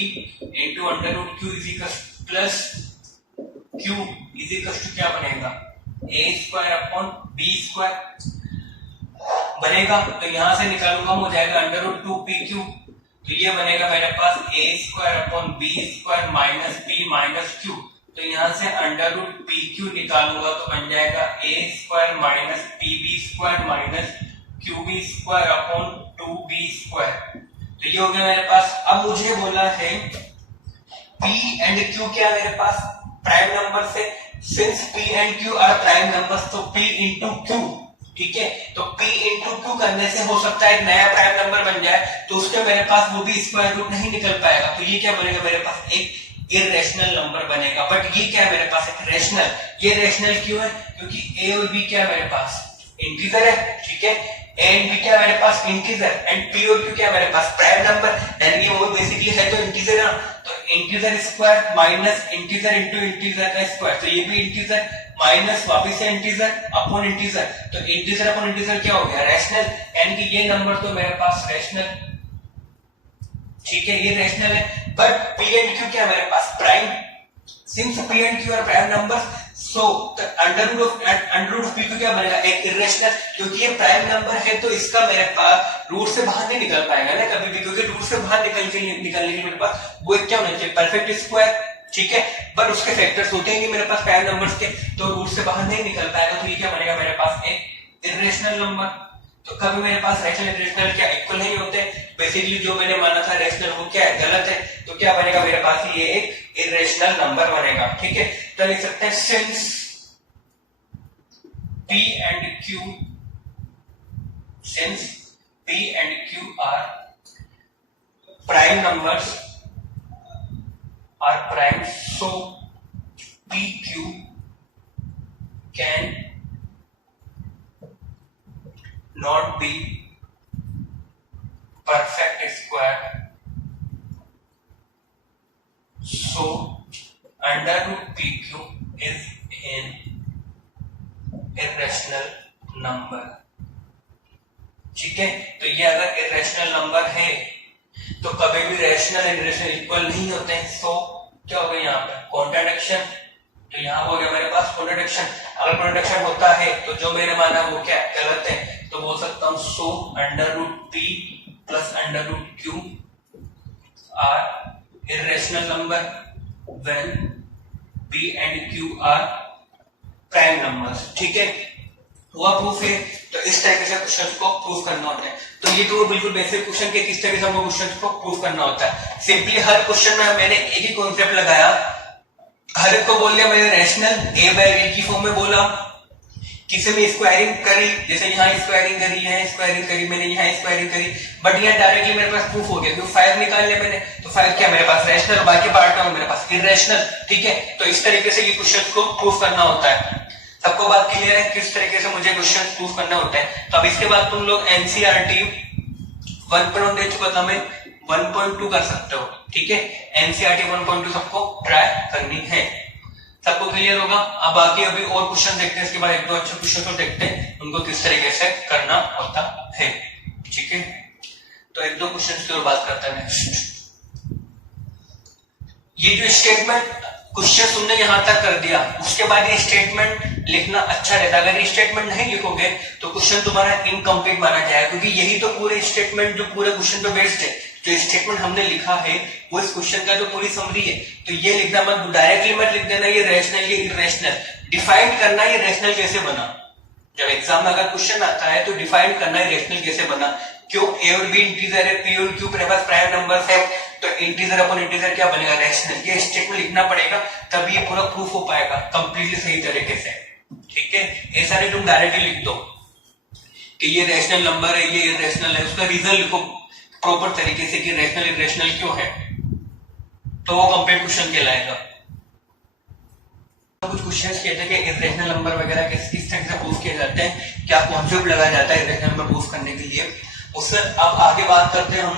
into under root q is equal plus q is equal to क्या बनेगा, a square upon b square बनेगा। तो यहां से निकालूंगा हो जाएगा अंडर रूट 2pq, तो ये बनेगा मेरे पास a square upon b square minus p minus q। तो यहां से अंडर रूट pq निकालूंगा तो बन जाएगा a square minus pb square minus qb square upon 2b square. तो ये हो गया मेरे पास। अब मुझे बोला है p एंड q क्या मेरे पास प्राइम नंबर से, since p and q are prime numbers, तो p इंटू q। ठीक है, तो p इंटू q करने से हो सकता है एक नया प्राइम नंबर बन जाए, तो उसके मेरे पास वो भी स्क्वायर रूट नहीं निकल पाएगा। तो ये क्या बनेगा मेरे पास, एक इरेशनल नंबर बनेगा। बट ये क्या है मेरे पास, एक रेशनल। ये रेशनल क्यों है, क्योंकि a और b क्या मेरे पास इंटीजर है। ठीक है, a एंड b क्या मेरे पास इंटीजर, एंड p और q क्या मेरे पास प्राइम नंबर, यानी वो बेसिकली है तो इंटीजर ना। तो integer square minus integer into integer का स्क्वायर, तो ये भी इंटीजर माइनस वापस से इंटीजर अपॉन इंटीजर, तो इंटीजर अपॉन इंटीजर क्या हो गया, रैशनल, यानी कि ये नंबर तो मेरे पास रैशनल। ठीक है, ये रैशनल है। बट p एंड q क्या मेरे पास prime, since p and q are prime numbers, so under root of p क्या बनेगा, एक इरेशनल। क्योंकि ये प्राइम नंबर है तो इसका मेरे पास रूट से बाहर नहीं निकल पाएगा ना कभी भी, क्योंकि रूट से बाहर निकलने के मेरे पास वो एक क्या होना चाहिए, परफेक्ट स्क्वायर। ठीक है, बट उसके फैक्टर्स होते हैं मेरे पास प्राइम नंबर्स के, तो रूट से बाहर नहीं निकल पाएगा। तो ये क्या बनेगा मेरे पास, एक इरेशनल नंबर। तो कभी मेरे पास रैशनल इरेशनल क्या इक्वल नहीं होते, बेसिकली जो मैंने माना था रैशनल वो क्या है, गलत है। तो क्या बनेगा मेरे पास, ये एक इरेशनल नंबर बनेगा। ठीक है, तो लिख सकते हैं since p and q, since p and q are prime numbers, are prime, so pq can not be perfect square, so under root pq is an irrational number। ठीक है, तो ये अगर irrational नंबर है तो कभी भी रैशनल एंड इरेशनल इक्वल नहीं होते हैं। सो क्या हो गया यहाँ पे, कॉन्ट्राडिक्शन। तो यहाँ हो गया मेरे पास कॉन्ट्राडिक्शन। अगर कॉन्ट्राडिक्शन होता है तो जो मैंने माना वो क्या गलत है, तो बोल सकता हूँ so under root p plus under root q are irrational number when p and q are prime numbers. ठीक है, हुआ प्रूफ है। तो इस तरीके से क्वेश्चन को प्रूफ करना होता है। तो ये तो बिल्कुल बेसिक क्वेश्चन के किस तरीके से हमको क्वेश्चन को प्रूफ करना होता है। सिंपली हर क्वेश्चन में मैंने एक ही कॉन्सेप्ट लगाया, हर एक को बोल दिया मैंने रैशनल a बाय b की फॉर्म में बोला, किसी में स्क्वायरिंग करी, जैसे यहाँ स्क्वायरिंग करी, यहाँ स्क्वायरिंग करी, मैंने यहाँ स्क्वायरिंग करी, बट यहाँ डायरेक्टली मेरे पास प्रूफ हो गया क्योंकि 5 निकाल लिया मैंने, तो 5 क्या मेरे पास रैशनल, बाकी पार्ट में मेरे पास इरेशनल। ठीक है, तो इस तरीके से ये क्वेश्चन को प्रूफ करना होता है। सबको बात क्लियर है किस तरीके से मुझे क्वेश्चन प्रूफ करना होता है। तो अब इसके बाद तुम लोग एनसीईआरटी 1.1 दे चुका था मैं, 1 1.2 कर सकते हो, ठीक है। एनसीईआरटी 1.2 सबको ट्राई करनी है। सबको क्लियर होगा? अब बाकी अभी और क्वेश्चन देखते हैं, इसके बाद एक दो अच्छे क्वेश्चन को देखते हैं उनको किस तरीके से करना होता है, ठीक है। तो एक दो क्वेश्चन की और बात करते हैं नेक्स्ट। ये जो स्टेटमेंट क्वेश्चन तुमने यहां तक कर दिया, उसके बाद ये स्टेटमेंट लिखना अच्छा रहता है। अगर ये स्टेटमेंट नहीं लिखोगे तो क्वेश्चन तुम्हारा इनकम्प्लीट माना जाएगा, क्योंकि यही तो पूरे स्टेटमेंट जो पूरे क्वेश्चन पे बेस्ड है। जो स्टेटमेंट हमने लिखा है वो इस क्वेश्चन का जो पूरी समरी है। तो ये लिखना मत, डायरेक्टली मत लिख देना ये रैशनल ये इरेशनल, डिफाइन करना ये रैशनल कैसे बना। जब एग्जाम में अगर क्वेश्चन आता है तो डिफाइन करना है रैशनल कैसे बना, क्यों ए और बी इंटीजर है, पी और क्यू मेरे पास प्राइम नंबर्स है, तो इंटीजर अपन इंटीजर क्या बनेगा, रैशनल। ये स्टेटमेंट लिखना पड़ेगा तभी ये पूरा प्रूफ हो पाएगा कंप्लीटली सही तरीके से, ठीक है। ऐसा नहीं तुम डायरेक्टली लिख दो कि ये रैशनल नंबर है ये इरेशनल है, उसका रीजन लिखो प्रॉपर तरीके से कि रैशनल इरेशनल क्यों है, तो वो कंप्लीट क्वेश्चन कहलाएगा। कुछ क्वेश्चंस कहते हैं कि इरेशनल नंबर वगैरह किस तरह से प्रूफ किए जाते हैं, क्या कॉन्सेप्ट लगाया जाता है इरेशनल नंबर प्रूफ करने के लिए। उससे अब आगे बात करते हैं हम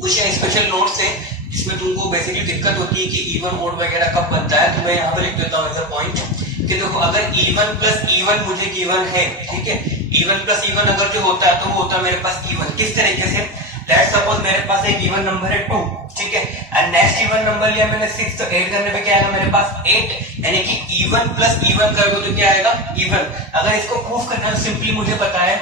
कुछ स्पेशल नोट्स है जिसमें तुमको बेसिकली दिक्कत होती है कि इवन ओड वगैरह कब बनता है। तो मैं यहाँ पे लिख देता हूँ एज अ पॉइंट कि देखो अगर इवन प्लस इवन मुझे गिवन है, ठीक है, इवन प्लस इवन अगर जो होता है तो वो होता है मेरे पास इवन। किस तरीके से, लेट्स सपोज मेरे पास एक इवन नंबर है 2, ठीक है, एंड नेक्स्ट इवन नंबर लिया मैंने 6, तो ऐड करने पे क्या आएगा मेरे पास 8, यानी कि इवन प्लस इवन करोगे तो क्या आएगा इवन। अगर इसको प्रूफ करना है सिंपली मुझे पता है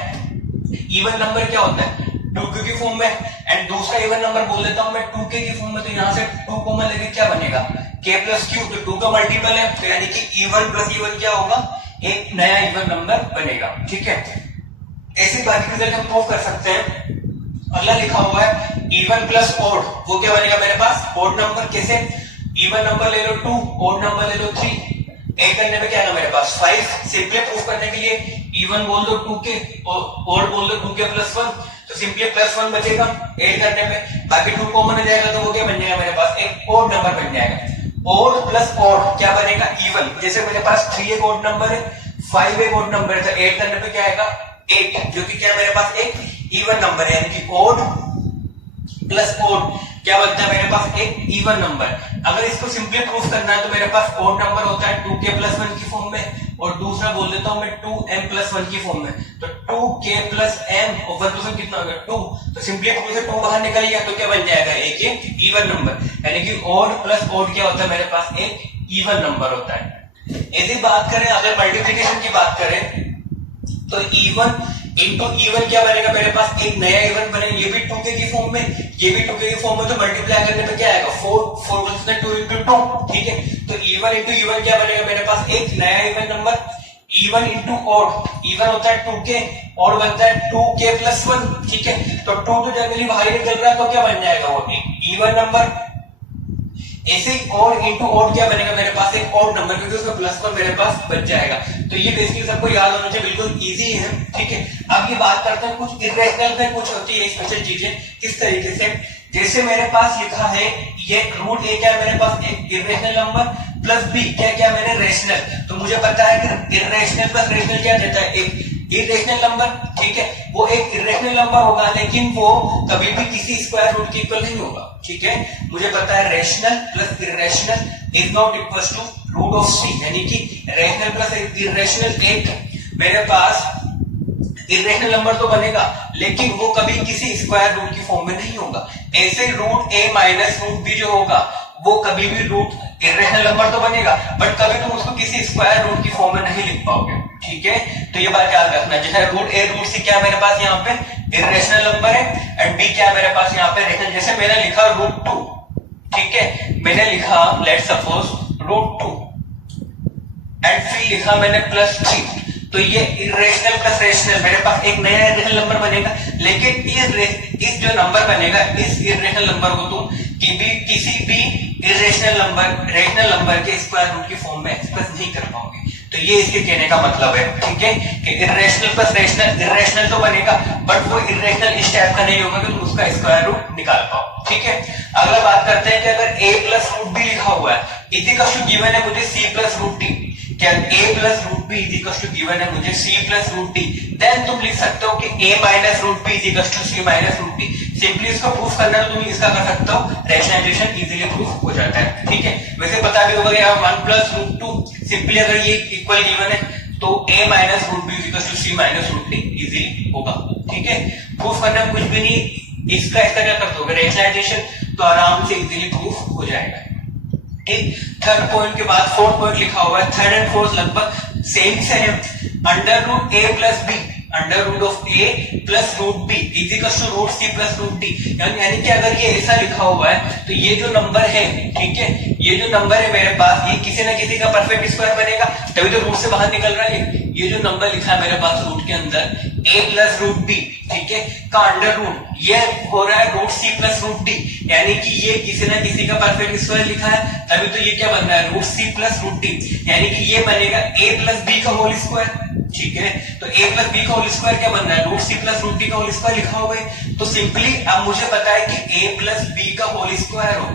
इवन नंबर क्या होता है 2k की फॉर्म में, एंड दूसरा इवन नंबर बोल देता हूं मैं 2k की फॉर्म में, तो यहां से 2 कॉमन लेके क्या बनेगा k प्लस q, तो 2 का मल्टीपल है, तो यानी कि इवन प्लस इवन क्या होगा, एक नया इवन नंबर बनेगा, ठीक है। ऐसे बाकी रिजल्ट हम प्रूव कर सकते हैं। अगला लिखा हुआ है इवन प्लस ओड, वो क्या बनेगा मेरे पास ओड नंबर। कैसे, इवन नंबर ले लो 2, ओड नंबर ले लो 3, ऐड करने पे क्या आएगा मेरे पास 5। सिंपली प्रूफ करने के लिए इवन बोल दो 2k और ओड बोल दो 2k प्लस 1, तो सिंपली प्लस 1 बचेगा ऐड करने में, बाकी 2 कॉमन हो जाएगा तो वो क्या बन जाएगा मेरे पास एक ओड नंबर बन जाएगा। ओड प्लस ओड क्या बनेगा इवन। जैसे मेरे पास 3 एक ओड नंबर है, 5 एक ओड नंबर है, तो ऐड करने पे क्या आएगा 8, जो कि क्या मेरे पास एक इवन नंबर है, यानी कि ओड प्लस ओड क्या बनता है मेरे पास एक इवन नंबर। अगर इसको सिंपली प्रूफ करना है तो मेरे पास ओड नंबर होता है 2k प्लस 1 की फॉर्म में, और दूसरा बोल देता हूं मैं 2m प्लस 1 की फॉर्म में, तो 2k प्लस m और 1 प्लस 1 कितना होगा 2, तो सिंपली 2 से 2 बाहर निकल गया तो क्या बन जाएगा एक इवन नंबर, यानी कि ओड प्लस ओड क्या होता है मेरे पास एक इवन नंबर होता है। ऐसी बात करें अगर मल्टीप्लिकेशन की बात करें तो इवन इंटू इवन क्या बनेगा मेरे पास एक नया इवन बनेगा, ये भी 2k की फॉर्म में ये भी 2k की फॉर्म में, तो मल्टीप्लाई करने पे क्या आएगा 4 प्लस 2 इंटू 2, ठीक है। तो इवन इंटू इवन क्या बनेगा मेरे पास एक नया even number. Even into odd, even होता है 2k, ऑड बनता है 2k प्लस 1, ठीक है, तो 2 तो जनरली बाहर ही निकल रहा है तो क्या बन जाएगा वो एक इवन नंबर। ऐसे ऑड इंटू ऑड क्या बनेगा मेरे पास एक ऑड नंबर, क्योंकि उसमें प्लस 1 मेरे पास बच जाएगा। तो ये बेसिकली सबको याद होना चाहिए, बिल्कुल इजी है, ठीक है। अब ये बात करते हैं कुछ इरेशनल में कुछ होती है स्पेशल चीजें किस तरीके से। जैसे मेरे पास लिखा है ये रूट ए क्या है मेरे पास एक इरेशनल नंबर प्लस बी क्या क्या मैंने रेशनल, तो मुझे पता है कि इरेशनल प्लस रेशनल क्या देता है एक इरेशनल नंबर, ठीक है। वो एक इरेशनल नंबर होगा लेकिन वो कभी भी किसी स्क्वायर रूट के इक्वल नहीं होगा, ठीक है। मुझे पता है rational plus irrational is not equal to root of c, यानी कि रेशनल प्लस इरेशनल एक मेरे पास इरेशनल नंबर तो बनेगा लेकिन वो कभी किसी स्क्वायर रूट की फॉर्म में नहीं होगा। ऐसे रूट ए माइनस रूट बी जो होगा वो कभी भी रूट इरेशनल नंबर तो बनेगा बट कभी तुम उसको किसी स्क्वायर रूट की फॉर्म में नहीं लिख पाओगे, ठीक है। तो ये बात याद रखना, जैसे रूट ए रूट सी क्या मेरे पास यहाँ पे इरेशनल नंबर है एंड बी क्या मेरे पास यहाँ पे रेशनल। जैसे मैंने लिखा रूट 2, ठीक है, मैंने लिखा लेट्स सपोज रूट 2 एंड फिर लिखा मैंने प्लस 3, तो ये इरेशनल प्लस रेशनल मेरे पास एक नया इरेशनल नंबर बनेगा। लेकिन इस जो नंबर बनेगा इस इरेशनल नंबर को तुम किसी भी इरेशनल नंबर रेशनल नंबर के स्क्वायर रूट की फॉर्म में एक्सप्रेस नहीं कर पाओगे। तो ये इसके कहने का मतलब है, ठीक है, कि इरेशनल प्लस रेशनल इरेशनल तो बनेगा बट वो इरेशनल इस टाइप का नहीं होगा कि तुम उसका स्क्वायर रूट निकाल पाओ, ठीक है। अगला बात करते हैं कि अगर a प्लस रूट बी लिखा हुआ है इसी का गिवन है मुझे c प्लस रूट डी, क्या a plus root B is equal to given है मुझे c plus root D, then तुम लिख सकते हो कि a minus root B is equal to c minus root D. Simply इसको प्रूफ करना है तो तुम इसका कर सकते हो, रैशनलाइजेशन इजीली प्रूफ हो जाता है। ठीक है, वैसे पता भी होगा यहाँ 1 प्लस रूट 2, सिंपली अगर ये इक्वल गिवन है तो a minus root B is equal to c minus root D easily होगा। ठीक है, प्रूफ करना कुछ भी नहीं, इसका क्या कर दोगे रैशनलाइजेशन, तो आराम से इजीली प्रूफ हो जाएगा। ठीक, थर्ड पॉइंट के बाद फोर्थ पॉइंट लिखा हुआ है, थर्ड एंड फोर्थ लगभग सेम से है। Under root A plus B, under root of A plus root B is equal to root C plus root D, यानी कि अगर ये ऐसा लिखा हुआ है तो ये जो नंबर है, ठीक है, ये जो नंबर है मेरे पास, ये किसी ना किसी का परफेक्ट स्क्वायर बनेगा, तभी तो रूट से बाहर निकल रहा है। ये जो नंबर लिखा है मेरे पास रूट के अंदर a प्लस रूट बी, ठीक है, का अंडर रूट, ये हो रहा है root C plus root D, यानी कि ये किसी ना किसी का परफेक्ट स्क्वायर लिखा है, तभी तो ये क्या बन रहा है root C plus root D, यानी कि ये बनेगा a प्लस बी का होल स्क्वायर। ठीक है, तो a प्लस बी का होल स्क्वायर क्या बन रहा है, root C plus root D का होल स्क्वायर लिखा हुआ है। तो सिंपली अब मुझे पता है कि a प्लस बी का होल स्क्वायर हो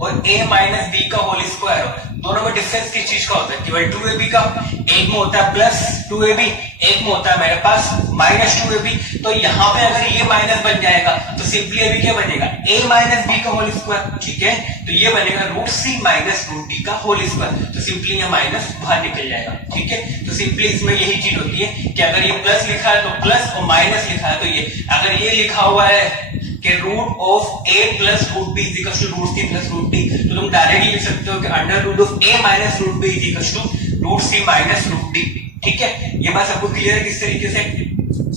और a माइनस बी का होल स्क्वायर हो, दोनों में डिफरेंस किस चीज का होता है, केवल 2ab का, एक में होता है प्लस 2ab, एक में होता है मेरे पास माइनस 2ab। तो यहाँ पे अगर ये माइनस बन जाएगा तो सिंपली अभी क्या बनेगा, a माइनस बी का होल स्क्वायर। ठीक है, तो ये बनेगा root C minus root D का होल स्क्वायर, तो सिंपली ये माइनस बाहर निकल जाएगा। ठीक है, तो सिंपली इसमें यही चीज होती है कि अगर ये प्लस लिखा है तो प्लस, और माइनस लिखा है तो ये, अगर ये लिखा हुआ है कि root of a plus root B is equal to root C plus root D, तो तुम डायरेक्टली लिख सकते हो कि under root of a minus root B is equal to root C minus root D. ठीक है, ये बात सबको क्लियर है किस तरीके से,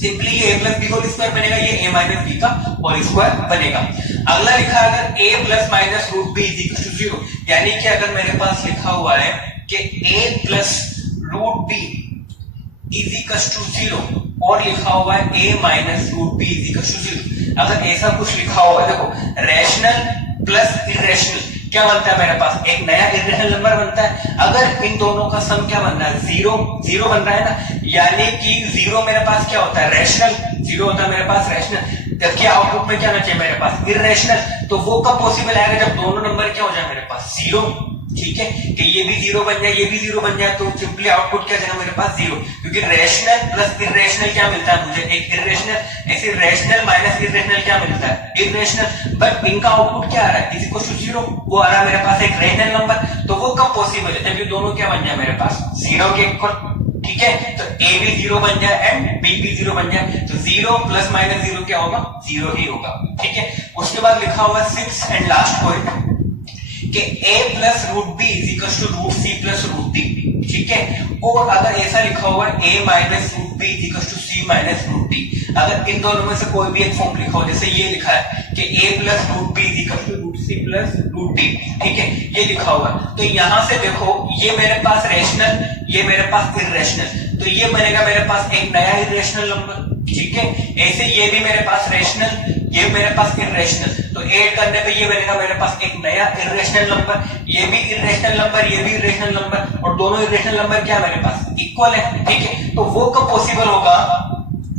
सिंपली ये a plus B whole square बनेगा, ये a माइनस बी का होल स्क्वायर बनेगा। अगला लिखा है अगर a plus minus root B is equal to 0, यानी कि अगर मेरे पास लिखा हुआ है कि a plus root B is equal to 0 और लिखा हुआ है a minus root B is equal to 0, अगर ऐसा कुछ लिखा हुआ है, देखो रैशनल प्लस इरेशनल क्या बनता है मेरे पास, एक नया इरेशनल नंबर बनता है। अगर इन दोनों का सम क्या बन रहा है, जीरो जीरो बन रहा है ना, यानी कि जीरो मेरे पास क्या होता है, रैशनल, जीरो होता है मेरे पास रैशनल, जबकि आउटपुट में क्या होना चाहिए मेरे पास, इरेशनल। तो वो कब पॉसिबल आएगा, जब दोनों नंबर क्या हो जाए मेरे पास जीरो। ठीक है, कि ये भी जीरो बन जाए, ये भी जीरो बन जाए, तो सिंपली आउटपुट क्या जाएगा मेरे पास जीरो, क्योंकि रैशनल प्लस इरेशनल क्या मिलता है मुझे, एक इरेशनल, ऐसे रैशनल माइनस इरेशनल क्या मिलता है, इरेशनल, बट इनका आउटपुट क्या आ रहा है, इज इक्वल टू जीरो, वो आ रहा है मेरे पास एक रैशनल नंबर। तो वो कब पॉसिबल है, जब ये दोनों क्या बन जाए मेरे पास जीरो के इक्वल। ठीक है, तो a भी जीरो बन जाए एंड b भी जीरो बन जाए, तो जीरो प्लस माइनस जीरो क्या होगा, जीरो ही होगा। ठीक है, उसके बाद लिखा हुआ सिक्स्थ एंड लास्ट पॉइंट कि a plus root B is equal to root C plus root D. ठीक है, और अगर ऐसा लिखा हुआ है a minus root B is equal to C minus root D, अगर इन दोनों में से कोई भी एक फॉर्म लिखा हो, जैसे ये लिखा है कि a plus root B is equal to root C plus root D, ठीक है, ये लिखा हुआ है, तो यहां से देखो ये मेरे पास रैशनल, ये मेरे पास इरेशनल, तो ये बनेगा मेरे पास एक नया इरेशनल नंबर। ठीक है, ऐसे ये भी मेरे पास रैशनल, ये मेरे पास इरेशनल, तो ऐड करने पे ये बनेगा मेरे पास एक नया इरेशनल नंबर, ये भी इरेशनल नंबर, ये भी इरेशनल नंबर, और दोनों इरेशनल नंबर क्या मेरे पास इक्वल है। ठीक है, तो वो कब पॉसिबल होगा,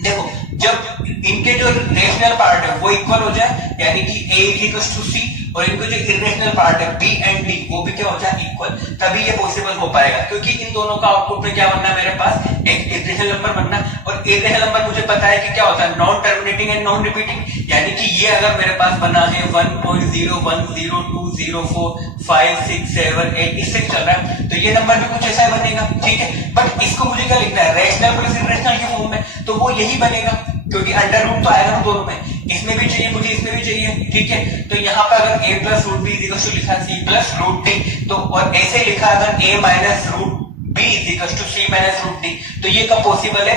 देखो जब इनके जो रेशनल पार्ट है वो इक्वल हो जाए, यानी कि a is equal to c, और इनको जो इरेशनल पार्ट है b एंड d वो भी क्या हो जाए इक्वल, तभी ये पॉसिबल हो पाएगा, क्योंकि इन दोनों का आउटपुट में क्या बनना है मेरे पास, एक इरेशनल नंबर बनना, और इरेशनल नंबर मुझे पता है कि क्या होता है, non terminating and non repeating, यानी कि ये अगर मेरे पास बना है 1.0102567 इससे चल रहा है, तो ये नंबर भी कुछ ऐसा बनेगा। ठीक है, बट इसको मुझे क्या लिखना है, रैशनल प्लस इरेशनल के फॉर्म में, तो वो यही बनेगा, क्योंकि अंडर रूट तो आएगा ना दोनों में, इसमें भी चाहिए मुझे, इसमें भी चाहिए। ठीक है, तो यहाँ पर अगर a plus root B is equal to लिखा c प्लस रूट डी, तो और ऐसे लिखा अगर a minus root b is equal to c minus root D, तो ये कब पॉसिबल है,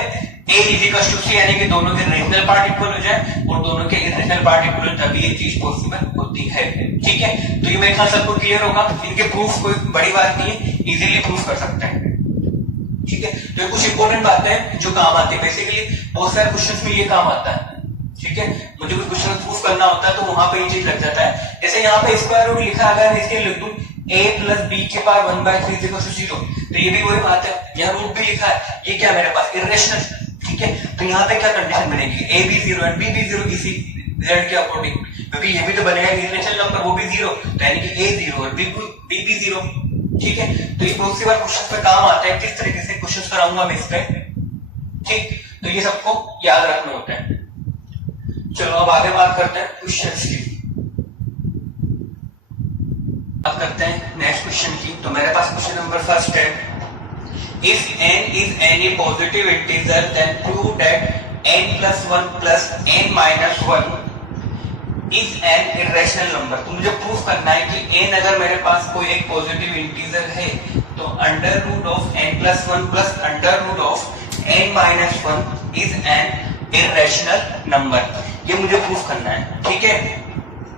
a is equal to c, यानी कि दोनों के रेशनल पार्ट इक्वल हो जाए और दोनों के इरेशनल पार्ट इक्वल हो, तभी ये चीज पॉसिबल होती है। ठीक है, तो ये मेरे ख्याल सबको क्लियर होगा, इनके प्रूफ कोई बड़ी बात नहीं है, इजीली प्रूफ कर सकते हैं। ठीक है, तो कुछ इंपॉर्टेंट बातें हैं जो काम आती है, बेसिकली बहुत सारे क्वेश्चंस में ये काम आता है। ठीक है, मुझे कोई क्वेश्चन प्रूफ करना होता है तो वहां पे ये चीज लग जाता है, जैसे यहाँ पे स्क्वायर रूट लिखा, अगर इसके लिख दूं a प्लस बी के पावर 1/3 इज इक्वल टू 0, तो ये भी वही बात है, यहाँ रूट भी लिखा है, ये क्या मेरे पास इरेशनल। ठीक है, तो यहाँ पे क्या कंडीशन बनेगी, a भी 0 एंड b भी 0 इसी रिजल्ट के अकॉर्डिंग, क्योंकि ये भी तो बनेगा इरेशनल नंबर, वो भी 0, तो यानी कि a 0 और b भी 0। ठीक है, तो ये बहुत सी बार क्वेश्चन पे काम आता है, किस तरीके से क्वेश्चन कराऊंगा मैं इस पे। ठीक, तो ये सबको याद रखना होता है। चलो अब आगे बात करते हैं क्वेश्चंस की। अब करते हैं नेक्स्ट क्वेश्चन की। तो मेरे पास क्वेश्चन नंबर फर्स्ट है, if n is any positive integer then prove that n plus 1 plus n minus 1 is an irrational number। तो मुझे प्रूफ करना है कि n अगर मेरे पास कोई एक पॉजिटिव इंटीजर है तो under root of n plus 1 plus under root of n minus 1 is an irrational number। ये मुझे प्रूफ करना है। ठीक है,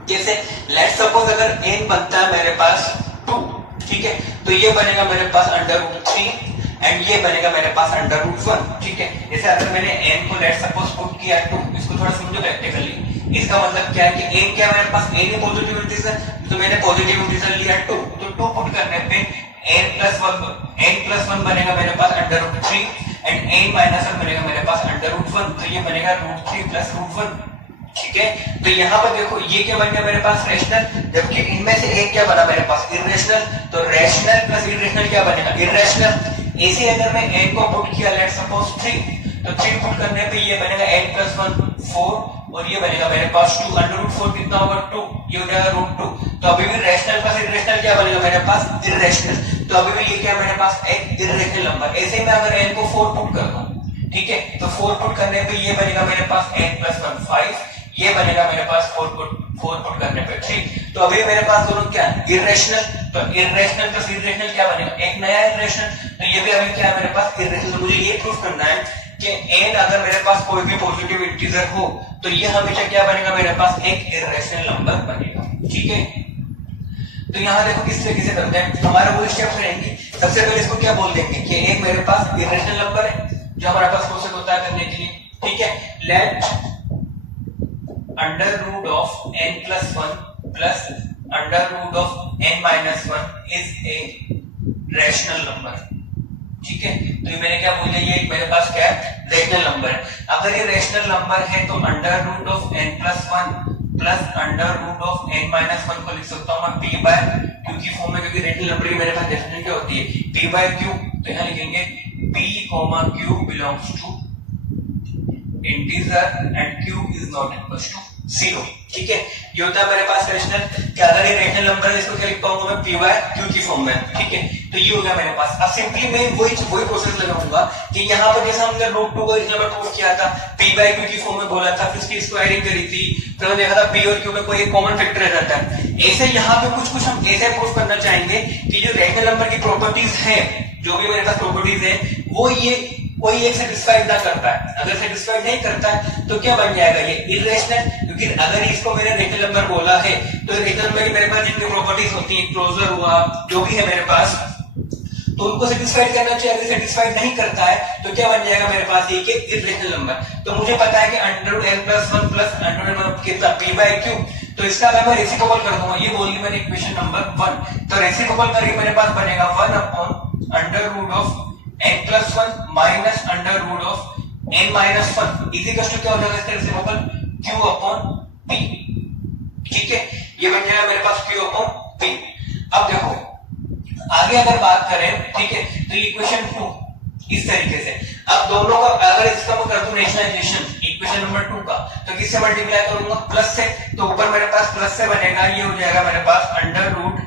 जैसे लेट्स सपोज अगर n बनता है मेरे पास 2, ठीक है, तो ये बनेगा मेरे पास अंडर रूट 3 एंड ये बनेगा मेरे पास अंडर रूट 1। ठीक है, जैसे अगर मैंने n को लेट सपोज पुट किया 2, इसको थोड़ा समझो प्रैक्टिकली। इसका मतलब क्या है कि n क्या मेरे पास n ही पॉजिटिव इंटीजर, तो मैंने पॉजिटिव इंटीजर लिया 2, तो 2 पुट करने पे n प्लस 1 बनेगा मेरे पास under root 3 and n minus 1 बनेगा मेरे पास अंडर रूट 1, तो ये बनेगा रूट 3 प्लस रूट 1। ठीक है, तो यहाँ पर देखो ये क्या बन गया मेरे पास रेशनल, जबकि इनमें से एक क्या बना मेरे पास इरेशनल, तो रेशनल प्लस इरेशनल क्या बनेगा इरेशनल। ऐसे अगर मैं n को पुट किया लेट सपोज 3, तो 3 पुट करने पे ये बनेगा n प्लस 1 4 और ये बनेगा मेरे पास 2, अंडर रूट 4 कितना होगा 2, ये हो जाएगा रूट 2। तो अभी भी रेशनल प्लस इरेशनल क्या बनेगा मेरे पास इरेशनल, तो अभी भी ये क्या मेरे पास एक इरेशनल नंबर। ऐसे में अगर n को 4 पुट कर दूं, ठीक है, तो 4 पुट करने पे ये बनेगा मेरे पास n प्लस 1 5, ये बनेगा मेरे पास 4 पुट करने पे 3। तो अभी मेरे पास दोनों क्या है इरेशनल, तो इरेशनल प्लस इरेशनल क्या बनेगा एक नया इरेशनल, तो ये भी अभी क्या है मेरे पास इरेशनल। तो मुझे ये प्रूफ करना है कि n अगर मेरे पास कोई भी पॉजिटिव इंटीजर हो तो ये हमेशा क्या बनेगा मेरे पास एक इरेशनल नंबर बनेगा। ठीक है, तो यहाँ देखो किस तरीके से करते हैं, हमारे वो स्टेप्स रहेंगे। सबसे पहले इसको क्या बोल देंगे कि एक मेरे पास इरेशनल नंबर है जो हमारे पास प्रोसेस होता है करने के लिए। ठीक है, let under root of n plus 1 plus under root of n minus 1 is a rational number. ठीक है, तो ये मैंने क्या बोला, ये मेरे पास क्या है रैशनल नंबर है। अगर ये रैशनल नंबर है तो under root of n plus 1 plus under root of n minus 1 को लिख सकता हूं मैं p बाय q की फॉर्म में, क्योंकि रैशनल नंबर की मेरे पास डेफिनेशन क्या होती है p बाय q। तो यहां लिखेंगे p q belongs to integer and q is not equal to 0। ठीक है, ये होता है मेरे पास रैशनल, क्या अगर ये रैशनल नंबर है इसको क्या लिख पाऊंगा मैं p बाय q की फॉर्म में। ठीक है, तो ये हो गया मेरे पास। अब सिंपली मैं वही प्रोसेस लगाऊंगा कि यहाँ पर जैसे हमने रूट 2 का इस नंबर प्रूव किया था, p बाय q की फॉर्म में बोला था, फिर इसकी स्क्वायरिंग करी थी, फिर हमने देखा था p और q में कोई एक कॉमन फैक्टर रह जाता है। ऐसे यहाँ पे कुछ हम ऐसे प्रूव करना चाहेंगे कि जो रैशनल नंबर की प्रॉपर्टीज है, जो भी मेरे पास प्रॉपर्टीज है, वो ये कोई एक सेटिस्फाइड ना करता है। अगर सेटिस्फाइड नहीं करता है तो क्या बन जाएगा ये इरेशनल, क्योंकि अगर इसको मैंने रैशनल नंबर बोला है तो रैशनल नंबर की मेरे पास जितनी प्रॉपर्टीज होती हैं, क्लोजर हुआ, जो भी है मेरे पास, तो उनको सेटिस्फाइड करना चाहिए। अगर सेटिस्फाइड नहीं करता है तो क्या बन जाएगा मेरे पास ये कि इरेशनल नंबर। तो मुझे पता है कि under root n plus 1 plus under root कितना p बाय q, तो इसका अगर मैं रेसिप्रोकल कर दूंगा, ये बोल दी मैंने इक्वेशन नंबर 1, तो रेसिप्रोकल करके मेरे पास बनेगा 1 upon under root of n plus 1 minus under root of n minus 1 is equal to क्या हो जाएगा इसका रेसिप्रोकल q अपॉन p। ठीक है, ये बन जाएगा मेरे पास q अपॉन p। अब देखो आगे अगर बात करें, ठीक है, तो इक्वेशन 2 इस तरीके से, अब दोनों का अगर इसका मैं कर दूं रेशनलाइजेशन इक्वेशन नंबर 2 का, तो किससे मल्टीप्लाई करूंगा प्लस से, तो ऊपर मेरे पास प्लस से बनेगा, ये हो जाएगा मेरे पास अंडर रूट,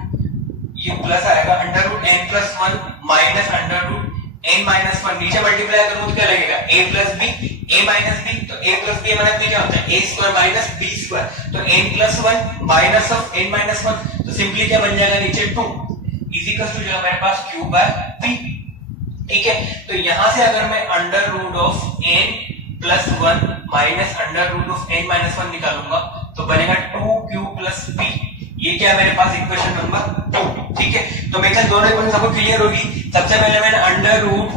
ये प्लस आएगा under root n plus 1 minus under root n minus 1, नीचे मल्टीप्लाई करूं तो क्या लगेगा a plus b, a minus b, तो a plus b minus b क्या होता है a square minus b square, तो n plus 1 minus of n minus 1, तो सिंपली क्या बन जाएगा नीचे 2 इज इक्वल टू जो मेरे पास q बाय p। ठीक है, तो यहां से अगर मैं under root of n plus 1 minus under root of n minus 1 निकालूंगा तो बनेगा 2q प्लस p। ये क्या है मेरे पास इक्वेशन नंबर 2। ठीक है, तो मेरे ख्याल दोनों इक्वेशन सबको क्लियर होगी। सबसे पहले मैंने under root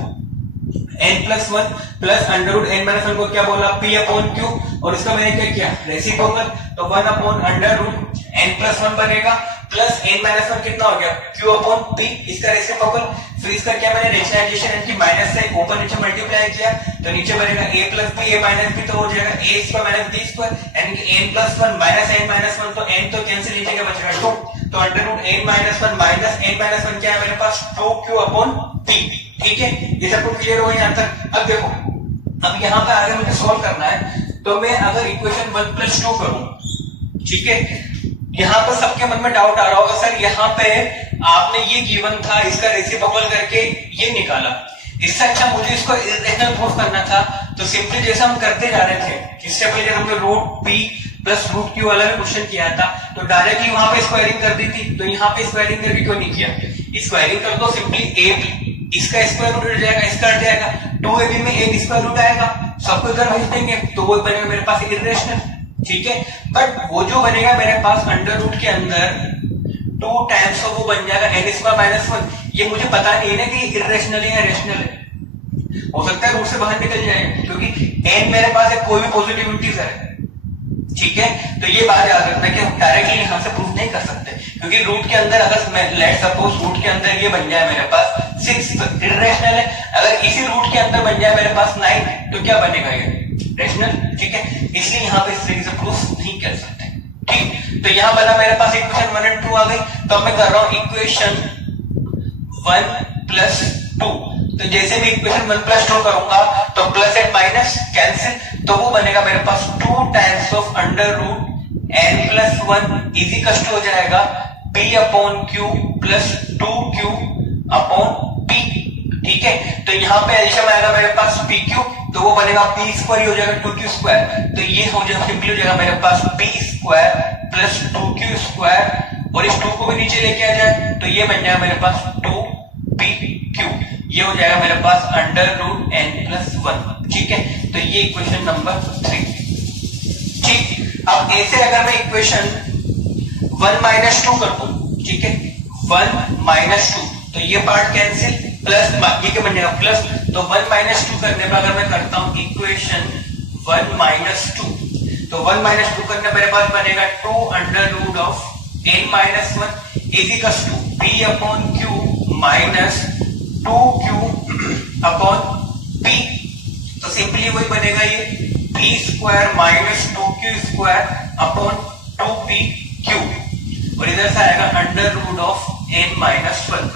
n plus 1 plus under root n minus 1 को क्या बोला p अपॉन q, और इसका मैंने क्या किया रेसिप्रोकल, तो 1 upon under root n plus 1 बनेगा प्लस n माइनस 1 कितना हो गया q अपॉन p, इसका रेसिप्रोकल, फिर इसका क्या मैंने रेशनलाइजेशन यानी कि माइनस से ऊपर नीचे मल्टीप्लाई किया, तो नीचे बनेगा a plus b, a minus b, तो हो जाएगा a square minus b square, यानी कि n plus 1 minus n minus 1, तो n तो कैंसिल, नीचे क्या बचेगा 2, तो under root n minus one minus n minus one क्या है मेरे पास 2q/p। ठीक है, ये सबको क्लियर हो यहाँ तक। अब देखो, अब यहाँ पे आगे मुझे सॉल्व करना है, तो मैं अगर इक्वेशन 1 + 2 करूं, ठीक है, यहाँ पर सबके मन में डाउट आ रहा होगा सर यहाँ पे आपने ये गिवन था, इसका रेसिप्रोकल करके ये निकाला, इससे अच्छा मुझे इसको इरेशनल प्रूफ करना था। तो सिंपली जैसे हम करते जा रहे थे, इससे पहले हमने root p plus root q वाला भी क्वेश्चन किया था, तो डायरेक्टली वहां पे स्क्वायरिंग कर दी थी, तो यहाँ पे स्क्वायरिंग करके क्यों नहीं किया? स्क्वायरिंग कर दो, सिंपली ab इसका स्क्वायर रूट हट जाएगा, इसका हट जाएगा, 2ab में एक स्क्वायर रूट आएगा, सबको इधर भेज देंगे तो वो बनेगा मेरे पास इरेशनल। ठीक है, बट वो जो बनेगा मेरे पास अंडर रूट के अंदर 2 टाइम्स ऑफ वो बन जाएगा n² - 1। ये मुझे पता नहीं है ना कि इरेशनल है या रेशनल है, हो सकता है रूट से बाहर निकल जाए, क्योंकि n मेरे पास है, कोई भी पॉजिटिव इंटीजर है। ठीक है, तो ये बात याद रखना कि हम डायरेक्टली यहां से प्रूफ नहीं कर सकते, क्योंकि रूट के अंदर अगर लेट सपोज रूट के अंदर ये बन जाए मेरे पास 6 इरेशनल है, अगर इसी रूट के अंदर बन जाए मेरे पास 9 तो क्या बनेगा? ये रेशनल। ठीक है, इसलिए यहाँ पे इस तरीके से प्रूफ नहीं कर सकते। ठीक, तो यहाँ बना मेरे पास इक्वेशन 1 और 2 आ गई, तो अब मैं कर रहा हूं इक्वेशन 1 + 2। तो जैसे भी इक्वेशन 1 + 2 करूंगा तो प्लस एंड माइनस कैंसिल, तो वो बनेगा मेरे पास 2 times of under root n + 1 is equal to हो जाएगा p/q प्लस 2q/p। ठीक है, तो यहाँ पे एल्शियम आएगा मेरे पास pq, तो वो बनेगा p² ही हो जाएगा 2q², तो ये हो जाएगा सिंपली हो जाएगा मेरे पास p² प्लस 2q², और इस 2 को भी नीचे लेके आ जाए तो ये बन जाएगा मेरे पास 2pq, ये हो जाएगा मेरे पास अंडर रूट n + 1। ठीक है, तो ये इक्वेशन नंबर 3। ठीक, अब ऐसे अगर मैं इक्वेशन 1 - 2 कर दूं, ठीक है, 1 - 2, तो ये पार्ट कैंसिल, प्लस ये क्या बन जाएगा प्लस, तो 1 - 2 करने पर अगर मैं करता हूं इक्वेशन 1 - 2, तो 1 - 2 करने मेरे पास बनेगा 2 under root of n - 1 is equal to p/q minus 2q/p। तो सिंपली वही बनेगा ये p² माइनस 2q²/2pq, और इधर से आएगा under root of n - 1,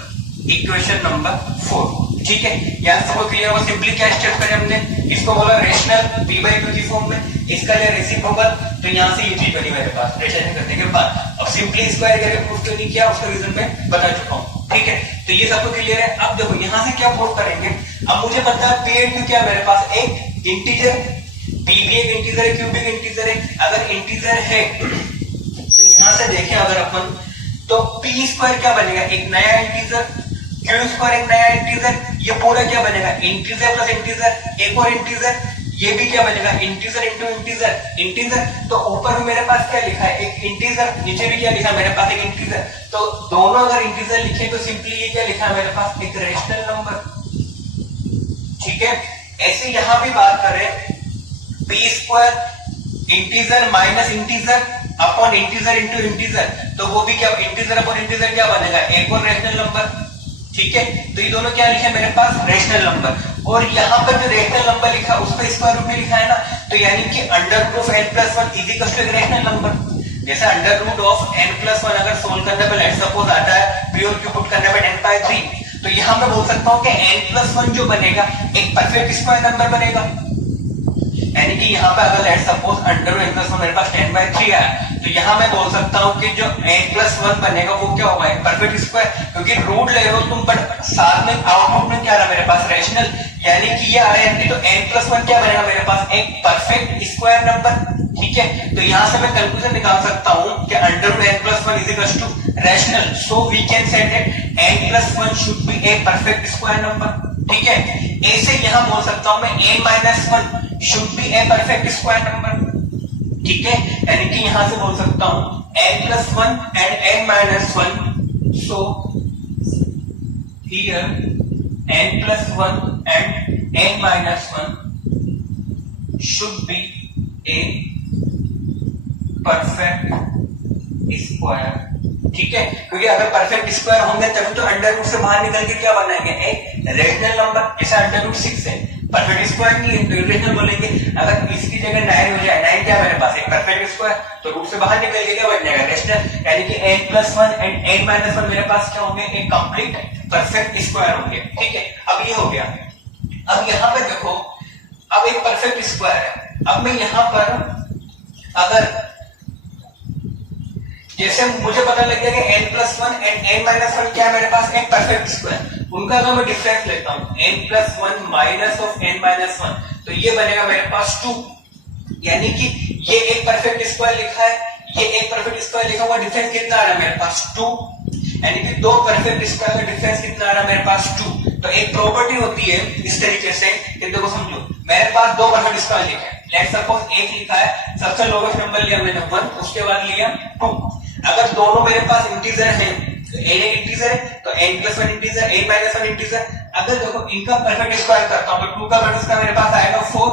equation number 4। ठीक है, यहां से वो क्लियर होगा। सिंपली क्या स्टेप करें हमने, इसको बोला रेशनल p/q की फॉर्म में, इसका लिया रेसिप्रोकल, तो यहां से ये चीज बनी मेरे पास रेशनल करने के बाद। अब सिंपली स्क्वायर करके प्रूफ क्यों नहीं किया, उसका रीजन मैं बता चुका हूं। ठीक है, तो ये सबको क्लियर है। अब देखो यहां से क्या प्रूफ करेंगे, अब मुझे पता है p एंड q क्या मेरे पास एक इंटीजर, p भी एक इंटीजर है, q भी एक इंटीजर है। अगर इंटीजर है तो यहां से देखें अगर अपन, तो p² क्या बनेगा, एक नया इंटीजर, q² एक नया इंटीजर, ये पूरा क्या बनेगा इंटीजर प्लस इंटीजर, एक और इंटीजर, ये भी क्या बनेगा इंटीजर इंटू इंटीजर, इंटीजर। तो ऊपर में मेरे पास क्या लिखा है एक इंटीजर, नीचे भी क्या लिखा है मेरे पास एक इंटीजर, तो दोनों अगर इंटीजर लिखे तो सिंपली ये क्या लिखा है मेरे पास एक रेशनल नंबर। ठीक है, ऐसे यहां भी बात करें p² integer minus integer upon integer into integer, तो वो भी क्या इंटीजर अपॉन इंटीजर क्या बनेगा एक और रेशनल नंबर। ठीक है, तो ये दोनों क्या लिखे मेरे पास रेशनल नंबर, और यहाँ पर जो रेशनल नंबर लिखा उस पर स्क्वायर रूट में लिखा है ना, तो यानी कि under root of n + 1 is equal to एक रेशनल नंबर। जैसे अंडर रूट ऑफ n + 1 अगर सोल्व करने पे लेट्स सपोज आता है p और q पुट करने पे n/3, तो यहाँ मैं बोल सकता हूँ कि n + 1 जो बनेगा एक परफेक्ट स्क्वायर नंबर बनेगा, यानी कि यहाँ पे अगर let's suppose under root n + 1 मेरे पास 10/3 आया, तो यहाँ मैं बोल सकता हूँ कि जो n + 1 बनेगा वो क्या होगा एक परफेक्ट स्क्वायर, क्योंकि रूट ले रहे हो तुम बट साथ में आउटपुट में क्या रहा मेरे पास रेशनल, यानी कि ये आ रहा है, तो n + 1 क्या बनेगा मेरे पास एक परफेक्ट स्क्वायर नंबर। ठीक है, तो यहाँ से मैं कंक्लूजन निकाल सकता हूँ कि under root n + 1 is equal to rational, so we can say that n + 1 should be a perfect square number. ठीक है, ऐसे यहाँ बोल सकता हूँ मैं n - 1 should be a perfect square number। ठीक है, यानी कि यहां से बोल सकता हूं n + 1 and n - 1, so here n + 1 and n - 1 should be a perfect square। ठीक है, क्योंकि अगर परफेक्ट स्क्वायर होंगे तभी तो अंडर रूट से बाहर निकल के क्या बनाएंगे एक रेशनल नंबर, जैसे अंडर रूट 6 है परफेक्ट स्क्वायर नहीं है तो इरेशनल बोलेंगे। अगर इसकी जगह 9 हो जाए, 9 क्या मेरे पास एक परफेक्ट स्क्वायर, तो रूट से बाहर निकल के क्या बन जाएगा रेशनल। यानी कि n+1 एंड n-1 मेरे पास क्या होंगे, एक कंप्लीट परफेक्ट स्क्वायर होंगे। ठीक है, अब ये हो गया। अब यहाँ पे देखो, अब एक परफेक्ट स्क्वायर है। अब मैं यहाँ पर अगर जैसे मुझे पता लग गया कि n+1 एंड n-1 क्या है मेरे पास, एक परफेक्ट स्क्वायर, उनका अगर मैं डिफरेंस लेता हूं n+1 माइनस ऑफ n-1, तो ये बनेगा मेरे पास 2। यानी कि ये एक परफेक्ट स्क्वायर लिखा है, ये एक परफेक्ट स्क्वायर लिखा हुआ, डिफरेंस कितना आ रहा है मेरे पास 2। यानी कि दो परफेक्ट स्क्वायर का डिफरेंस कितना आ रहा है मेरे पास 2। तो एक प्रॉपर्टी होती है इस तरीके से कि देखो समझो, मेरे पास दो परफेक्ट स्क्वायर लिखे हैं। लेट्स सपोज एक लिखा है, सबसे लोवेस्ट नंबर लिया मैंने 1, उसके बाद लिया 2। अगर दोनों मेरे पास इंटीजर हैं, तो n एक इंटीजर है तो n+1 इंटीजर, n-1 इंटीजर। अगर देखो इनका परफेक्ट स्क्वायर करता हूं तो 2 का परफेक्ट स्क्वायर मेरे पास आएगा 4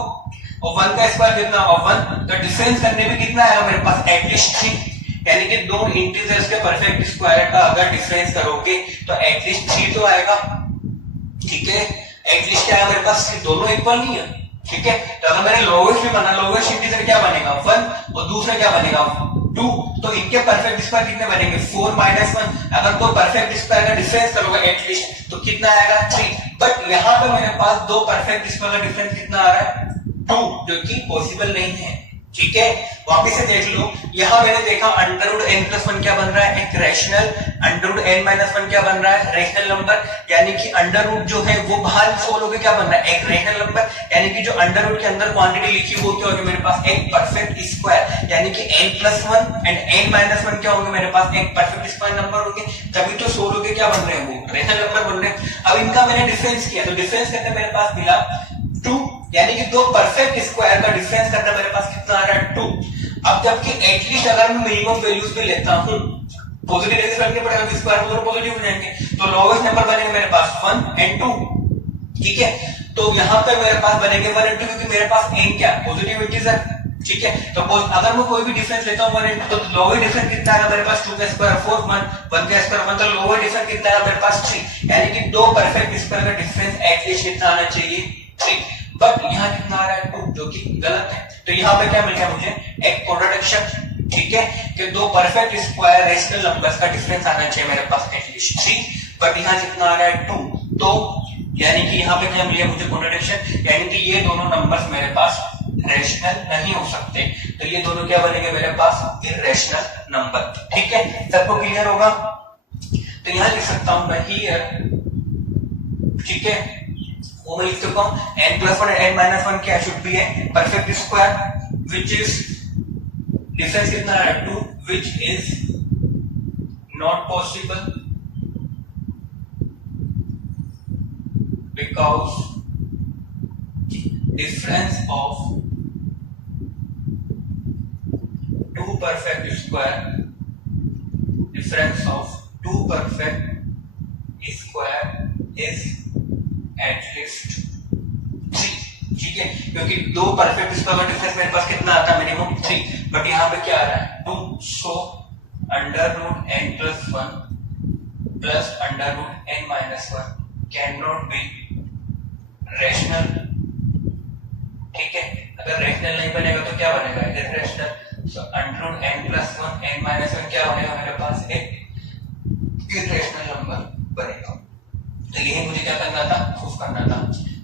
और 1 का स्क्वायर कितना होगा 1। तो डिफरेंस करने में कितना आएगा मेरे पास, एटलीस्ट 3। यानी कि दो इंटीजर्स के परफेक्ट स्क्वायर का अगर डिफरेंस करोगे तो एटलीस्ट 3 तो आएगा। ठीक है, एटलीस्ट क्या है मेरे पास, दोनों इक्वल नहीं है। ठीक है, तो अगर मैंने लोवेस्ट भी बना, लोवेस्ट इंटीजर क्या बनेगा 1 और दूसरा क्या बनेगा 2। तो इनके परफेक्ट स्क्वायर कितने बनेंगे 4 माइनस 1। अगर दो परफेक्ट स्क्वायर का डिफरेंस करोगे एटलीस्ट तो कितना आएगा 3। बट यहाँ पे मेरे पास दो परफेक्ट स्क्वायर का डिफरेंस कितना आ रहा है 2, जो कि पॉसिबल नहीं है। ठीक है, वापिस से देख लो, यहां मैंने देखा √n+1 क्या बन रहा है, एक रैशनल, √n-1 क्या बन रहा है, रैशनल नंबर। यानी कि अंडर रूट जो है वो बाहर सोलोगे क्या बन रहा है, एक रैशनल नंबर। यानी कि जो अंडर रूट के अंदर क्वांटिटी लिखी वो क्या होगी मेरे पास, एक परफेक्ट स्क्वायर। यानी कि n+1 एंड n-1 क्या होंगे मेरे पास, एक परफेक्ट स्क्वायर नंबर होंगे। तभी तो सोलोगे क्या बन रहे हैं, वो रैशनल नंबर बन रहे हैं। अब इनका मैंने डिफरेंस किया, तो डिफरेंस करके मेरे पास मिला 2। यानी कि दो परफेक्ट स्क्वायर का डिफरेंस करना मेरे पास कितना आ रहा है 2। अब जबकि एटलीस्ट अगर मैं मिनिमम वैल्यूज भी लेता हूं, पॉजिटिव लेके चलने पड़ेगा तो स्क्वायर दोनों पॉजिटिव हो जाएंगे। तो लोवेस्ट नंबर बनेगा मेरे पास 1 एंड 2। ठीक है, तो यहां पर मेरे पास बनेंगे 1 एंड 2 क्योंकि मेरे पास n क्या पॉजिटिव इंटीजर। ठीक है, तो अगर मैं कोई भी डिफरेंस लेता हूं 1 एंड 2, तो लोअर डिफरेंस कितना आएगा मेरे पास 2 का स्क्वायर 4 1 का स्क्वायर 1, तो लोअर डिफरेंस कितना आएगा मेरे पास 3। यानी कि दो परफेक्ट स्क्वायर का डिफरेंस एटलीस्ट कितना आना चाहिए 3। बट यहाँ कितना आ रहा है 2, जो कि गलत है। तो यहाँ पे क्या मिल गया मुझे, एक कॉन्ट्रडिक्शन। ठीक है, कि दो परफेक्ट स्क्वायर रैशनल नंबर्स का डिफरेंस आना चाहिए मेरे पास एटलीस्ट 3, बट यहाँ कितना आ रहा है 2। तो यानी कि यहाँ पे क्या मिल गया मुझे, कॉन्ट्रडिक्शन। यानी कि ये दोनों नंबर्स मेरे पास रैशनल नहीं हो सकते। तो ये दोनों क्या बनेंगे मेरे पास, इररेशनल नंबर। ठीक है, सबको क्लियर होगा। तो यहाँ लिख सकता हूं मैं हियर, ठीक है, वो मैं लिख सकता हूं n+1 एंड n-1 क्या should be a perfect square which is difference कितना है 2, which is not possible because difference of two perfect square, difference of two perfect square is at least 3। ठीक है, क्योंकि दो परफेक्ट स्क्वायर का difference मेरे पास कितना आता है मिनिमम 3, बट यहाँ पे क्या आ रहा है 2। सो √n+1 plus √n-1 can not be rational. ठीक है, अगर रैशनल नहीं बनेगा तो क्या बनेगा, इररेशनल। सो √n+1 n-1 क्या बनेगा मेरे पास, एक इररेशनल नंबर बनेगा। तो यही मुझे क्या करना था, प्रूफ करना था।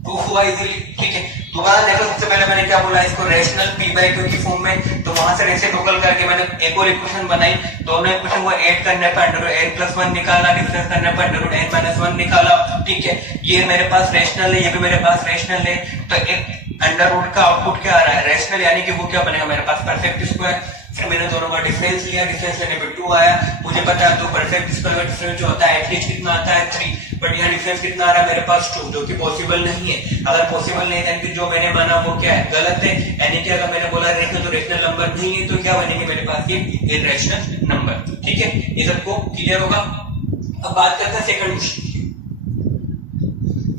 प्रूफ हुआ इजीली। ठीक है, दोबारा देखो, सबसे पहले मैंने क्या बोला, इसको रैशनल p/q की फॉर्म में, तो वहां से रेसिप्रोकल करके मैंने एक और इक्वेशन बनाई। दोनों इक्वेशन को ऐड करने पर √n+1 निकाला, डिफरेंस करने पर √n-1 निकाला। ठीक है, ये मेरे पास रैशनल है, ये भी मेरे पास रैशनल है। तो एक अंडर रूट का आउटपुट क्या आ रहा है, रैशनल, यानी कि वो क्या बनेगा मेरे पास परफेक्ट स्क्वायर। फिर मैंने दोनों का डिफरेंस लिया, डिफरेंस लेने पे 2 आया। मुझे पता है तो परफेक्ट स्क्वायर का डिफरेंस जो होता है एटलीस्ट कितना आता है 3, बट यहाँ डिफरेंस कितना आ रहा है मेरे पास 2, जो कि पॉसिबल नहीं है। अगर पॉसिबल नहीं है यानी कि जो मैंने माना वो क्या है, गलत है। यानी कि अगर मैंने बोला रैशनल तो रैशनल नंबर नहीं है, तो क्या बनेंगे मेरे पास, ये इररेशनल नंबर। ठीक है, ये सबको क्लियर होगा। अब बात करते हैं सेकंड क्वेश्चन।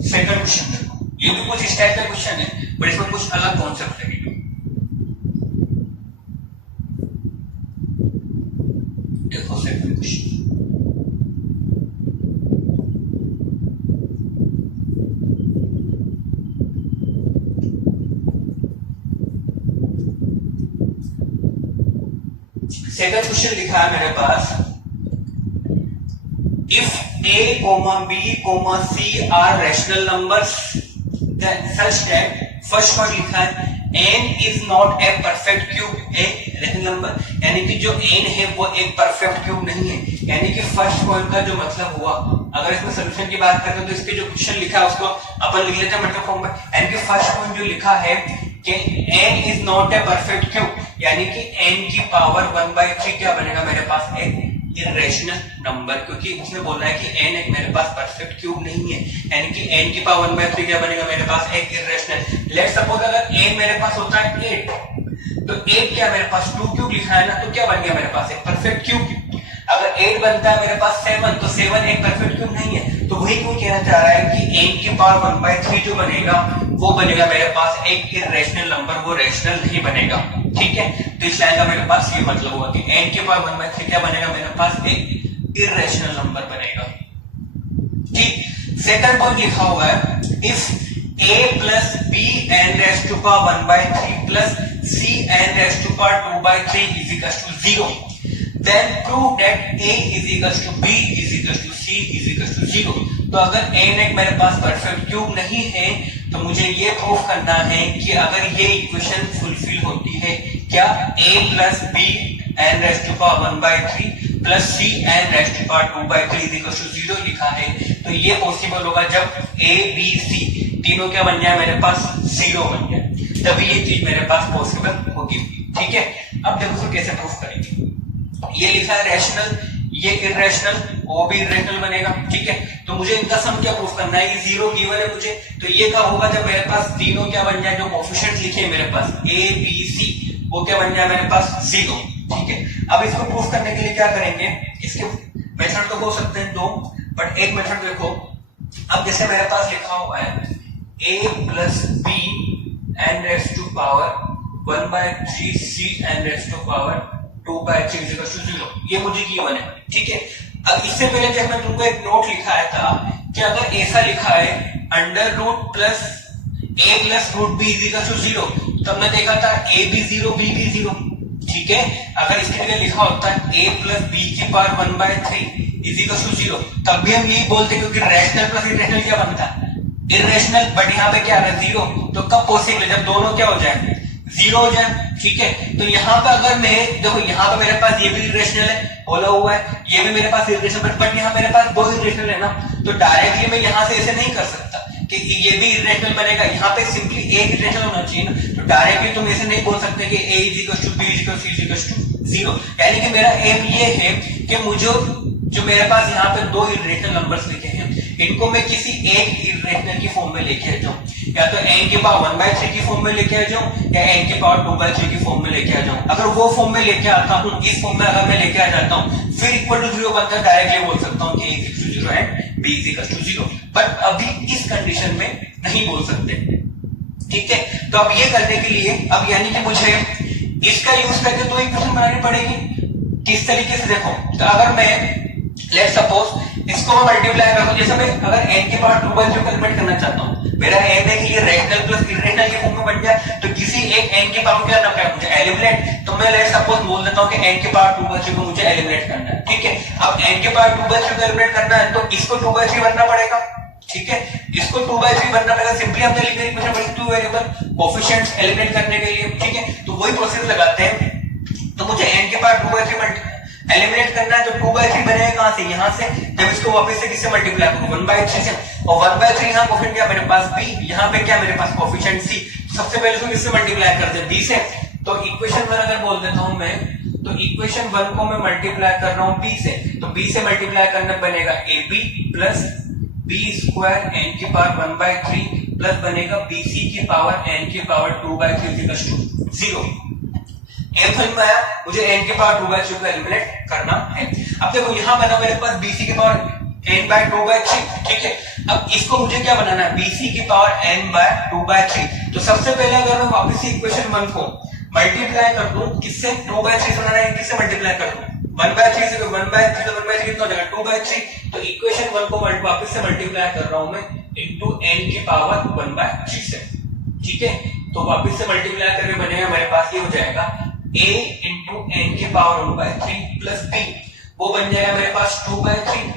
सेकंड क्वेश्चन देखो, ये भी कुछ इस टाइप का क्वेश्चन है, बट इसमें कुछ अलग कॉन्सेप्ट है। देखो सेकंड क्वेश्चन, सेकंड क्वेश्चन लिखा है मेरे पास, if a, b, c are rational numbers then such that, first point लिखा है n is not a perfect cube, a rational number, यानी कि जो n है वो एक परफेक्ट क्यूब नहीं है। यानी कि फर्स्ट पॉइंट का जो मतलब हुआ, अगर इसमें सोल्यूशन की बात करते हैं तो इसके जो क्वेश्चन लिखा है उसको अपन लिख लेते हैं मतलब फॉर्म में। यानी कि फर्स्ट पॉइंट जो लिखा है कि n is not a perfect cube, यानी कि n की पावर 1/3 क्या बनेगा मेरे पास, एक इरेशनल नंबर, क्योंकि उसने बोला है कि n एक मेरे पास परफेक्ट क्यूब नहीं है, यानी कि n की पावर 1/3 क्या बनेगा मेरे पास, एक इरेशनल। लेट्स सपोज अगर n मेरे पास होता है 8, तो 8 क्या मेरे पास 2 क्यूब लिखा है ना, तो क्या बन गया मेरे पास, एक परफेक्ट क्यूब। अगर 8 बनता है मेरे पास 7, तो 7 एक परफेक्ट क्यूब नहीं है। तो वही क्यों कहना चाह रहा है कि n की पावर 1/3 जो बनेगा वो बनेगा मेरे पास एक इरेशनल नंबर, वो रैशनल नहीं बनेगा। ठीक है, तो इस लाइन का मेरे पास ये मतलब हुआ कि n की पावर 1/3 क्या बनेगा मेरे पास, एक इरेशनल नंबर बनेगा। ठीक, सेकंड पॉइंट लिखा हुआ है, if a plus b n raised to power 1/3 plus c n raised to power 2/3 is equals to 0, then prove that a is equals to b is equals to c is equals to 0। तो अगर n एक मेरे पास perfect cube नहीं है तो मुझे ये proof करना है कि अगर ये इक्वेशन फुलफिल होती है, क्या a plus b n raised to power 1/3 plus c n raised to power 2/3 is equals to 0 लिखा है, तो ये पॉसिबल होगा जब a b c तीनों क्या बन जाए मेरे पास, 0 बन जाए, तभी ये चीज मेरे पास पॉसिबल होगी। ठीक है, अब देखो इसको कैसे प्रूफ करेंगे। ये लिखा है रैशनल, ये इरेशनल, वो भी इरेशनल बनेगा। ठीक है, तो मुझे इनका सम क्या प्रूफ करना है, ये 0 गिवन है मुझे, तो ये कब होगा जब मेरे पास तीनों क्या बन जाए, जो कोएफिशिएंट लिखे हैं मेरे पास a b c, वो क्या बन जाए मेरे पास 0। ठीक है, अब इसको प्रूफ करने के लिए क्या करेंगे, इसके मेथड तो हो सकते हैं दो, बट एक मेथड देखो। अब जैसे मेरे पास लिखा हुआ है a plus b n raised to power 1/3 c n raised to power 2/3 is equals to 0, ये मुझे गिवन है। ठीक है, अब इससे पहले जब मैं तुमको एक नोट लिखाया था कि अगर ऐसा लिखा है under root plus a plus root b is equals to 0, तो हमने देखा था a भी 0 b भी 0। ठीक है, अगर इसके लिए लिखा होता है a प्लस b की पावर 1/3 is equals to 0, तब भी हम यही बोलते क्योंकि रैशनल प्लस इरेशनल क्या बनता है, इरेशनल, बट यहाँ पे क्या आ रहा है 0। तो कब पॉसिबल है, जब दोनों क्या हो जाए, 0 हो जाए। ठीक है, तो यहाँ पे अगर मैं देखो, यहाँ पे मेरे पास ये भी इरेशनल है, बोला हुआ है, ये भी मेरे पास इरेशनल, बट यहाँ मेरे पास दो इरेशनल है ना, तो डायरेक्टली मैं यहाँ से ऐसे नहीं कर सकता कि ये भी इरेशनल बनेगा, यहाँ पे सिंपली एक इरेशनल होना चाहिए ना, तो डायरेक्टली तुम ऐसे नहीं बोल सकते कि a is equals to b is equals to c is equals to 0। यानी कि मेरा एम ये है कि मुझे जो मेरे पास यहाँ पे दो इरेशनल नंबर्स लिखे हैं, इनको मैं किसी एक इरेशनल की फॉर्म में लेके आ जाऊं, या तो n की पावर 1/3 की फॉर्म में लेके आ जाऊं या n की पावर 2/3 की फॉर्म में लेके आ जाऊं। अगर वो फॉर्म में लेके आता हूं, इस फॉर्म में अगर मैं लेके आ जाता हूं, फिर इक्वल टू 0 बनता है, डायरेक्टली बोल सकता हूं कि a is equals to 0 and b is equals to 0, but अभी इस कंडीशन में नहीं बोल सकते। ठीक है, तो अब ये करने के लिए, अब यानी कि मुझे इसका यूज करके दो इक्वेशन बनानी पड़ेगी। किस तरीके से, देखो, तो अगर मैं लेट्स सपोज इसको मैं मल्टीप्लाई करूं, जैसे मैं अगर n की पावर 2/3 कैलकुलेट करना चाहता हूं, मेरा एम है कि ये रैशनल प्लस इरेशनल के फॉर्म में बन जाए, तो किसी एक n की पावर क्या करना है मुझे, एलिमिनेट। तो मैं लेट्स सपोज बोल देता हूं कि n की पावर 2/3 को मुझे एलिमिनेट करना है। ठीक है, अब n की पावर 2/3 को एलिमिनेट करना है तो इसको 2/3 बनना पड़ेगा। ठीक है, इसको 2/3 बनना पड़ेगा, सिंपली हमने लिख दिया इक्वेशन में 2 वेरिएबल कोएफिशिएंट्स एलिमिनेट करने के लिए। ठीक है, तो वही प्रोसेस लगाते हैं, तो मुझे n के पावर 2/3 एलिमिनेट करना है, तो 2/3 बनेगा कहां से, यहां से, जब इसको वापस से किससे मल्टीप्लाई करूं, 1/3 से, और 1/3 यहां कोएफिशिएंट क्या मेरे पास b, यहां पे क्या मेरे पास कोएफिशिएंट c, सबसे पहले इसको किससे मल्टीप्लाई करते हैं, b से। तो इक्वेशन 1 अगर बोल देता हूं मैं, तो इक्वेशन 1 को मैं मल्टीप्लाई कर रहा हूं b से, तो b से मल्टीप्लाई करने बनेगा ab plus b square n की पावर 1/3 प्लस बनेगा bc की पावर n की पावर 2/3 इक्वल्स टू 0। एम समझ में आया, मुझे n की पावर 2/3 को एलिमिनेट करना है। अब देखो यहाँ बना मेरे पास bc की पावर n/2/3। ठीक है, अब इसको मुझे क्या बनाना है, bc की पावर n/2/3। तो सबसे पहले अगर मैं वापस से इक्वेशन 1 को मल्टीप्लाई कर दूं, किससे, 2/3 से बनाना है, किससे मल्टीप्लाई कर दूं, 1/3 से, 1/3 से 1/3 कितना हो जाएगा, 2/3। तो इक्वेशन 1 को वापस से मल्टीप्लाई कर रहा हूं मैं इनटू n की पावर 1/3 से। ठीक है, तो वापस से मल्टीप्लाई करके बनेगा मेरे पास ये हो जाएगा a इंटू एन की पावर 1/3 प्लस b, वो बन जाएगा मेरे पास 2/3,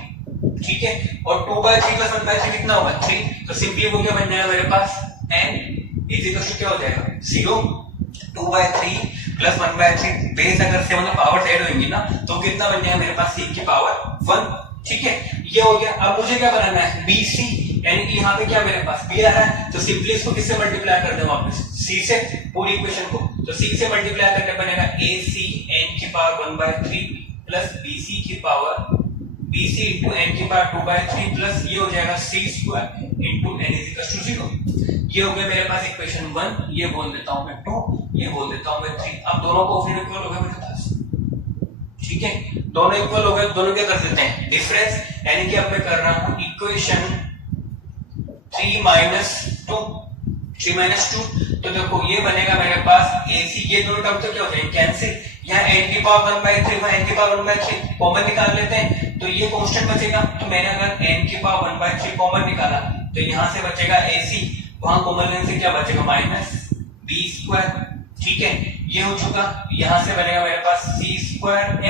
ठीक है। और 2/3 प्लस 1/3 कितना होगा 3, तो सिंपली वो क्या बन जाएगा मेरे पास n इज इक्वल टू क्या हो जाएगा 0, 2/3 प्लस 1/3, बेस अगर से मतलब पावर ऐड होंगी ना तो कितना बन जाएगा मेरे पास c की पावर 1, ठीक है। ये हो गया। अब मुझे क्या बनाना है bc, यानी कि यहाँ पे क्या मेरे पास b आ रहा है, तो सिंपली इसको किससे मल्टीप्लाई कर दें वापस c से, पूरी इक्वेशन को, तो c से मल्टीप्लाई करने बनेगा ac n की पावर 1/3 प्लस bc की पावर bc इंटू n की पावर 2/3 प्लस ये हो जाएगा c square into n is equal to 0। ये हो गया मेरे पास इक्वेशन 1, ये बोल देता हूं मैं 2, ये बोल देता हूं मैं 3। अब दोनों कोएफिशिएंट इक्वल हो गए मेरे पास, ठीक है, दोनों इक्वल हो गए। दोनों क्या कर देते हैं डिफरेंस, यानी कि अब मैं कर रहा हूं इक्वेशन 3 - 2, 3 - 2, तो देखो ये बनेगा मेरे पास ac, ये दोनों टर्म तो क्या हो जाएंगे कैंसिल, यहाँ n की पावर 1/3 वहां n की पावर 1/3 कॉमन निकाल लेते हैं, तो ये कांस्टेंट बचेगा। तो मैंने अगर n की पावर 1/3 कॉमन निकाला तो यहाँ से बचेगा ac, वहां कॉमन लेने से क्या बचेगा -b², ठीक है, ये हो चुका। यहाँ से बनेगा मेरे पास c²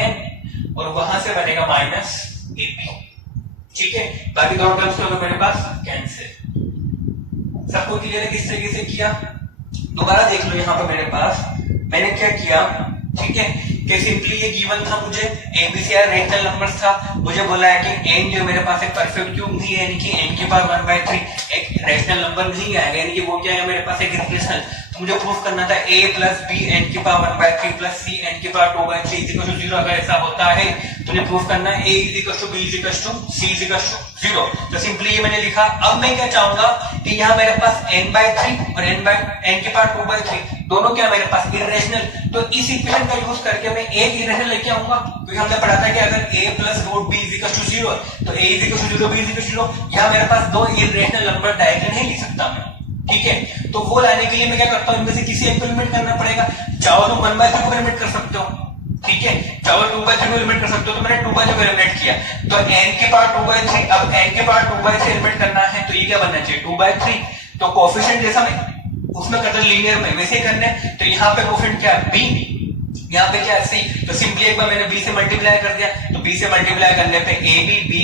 n और वहां से बनेगा -ab, ठीक है। बाकी दोनों टर्म्स तो मेरे पास कैंसिल। सबको क्लियर है किस तरीके से किया, दोबारा देख लो। यहाँ पर मेरे पास मैंने क्या किया, ठीक है, कि सिंपली ये गिवन था मुझे एबीसीआर रेशनल नंबर्स था, मुझे बोला है कि n जो मेरे पास एक परफेक्ट क्यूब नहीं है, यानी कि n की पावर 1/3 एक रेशनल नंबर नहीं आएगा, यानी कि वो क्या है मेरे पास एक इक्वेशन, तो मुझे प्रूफ करना था a प्लस b n की पावर 1/3 प्लस c n की पावर 2/3 इज इक्वल टू 0। अगर ऐसा होता है तो मुझे प्रूफ करना है a is equal to b is equal to c is equal to 0। तो सिंपली ये मैंने लिखा। अब मैं क्या चाहूंगा कि यहाँ मेरे पास n/3 और n की पावर 2/3 दोनों क्या मेरे पास इरेशनल, तो इस इक्वेशन का यूज करके मैं एक इरेशनल लेके आऊंगा, क्योंकि हमने पढ़ा था कि अगर a plus root b is equal to 0 तो a is equal to 0 b is equal to 0। यहाँ मेरे पास दो इरेशनल नंबर डायरेक्टली नहीं लिख सकता मैं, ठीक है। तो वो लाने के लिए मैं क्या करता हूँ, इनमें से किसी एक को एलिमिनेट करना पड़ेगा। चाहो तो 1/3 को एलिमिनेट कर सकते हो, ठीक है, चाहो 2/3 को एलिमिनेट कर सकते हो, तो मैंने 2/3 को एलिमिनेट किया। तो n की पावर 2/3, अब n की पावर 2/3 एलिमिनेट करना है तो ये क्या बनना चाहिए 2/3, तो कोएफिशिएंट जैसा मैं उसमें करता लीनियर में वैसे ही करने, तो यहाँ पे कोएफिशिएंट क्या है b, यहाँ पे क्या है c, तो सिंपली एक बार मैंने b से मल्टीप्लाई कर दिया, तो b से मल्टीप्लाई करने पे ab b²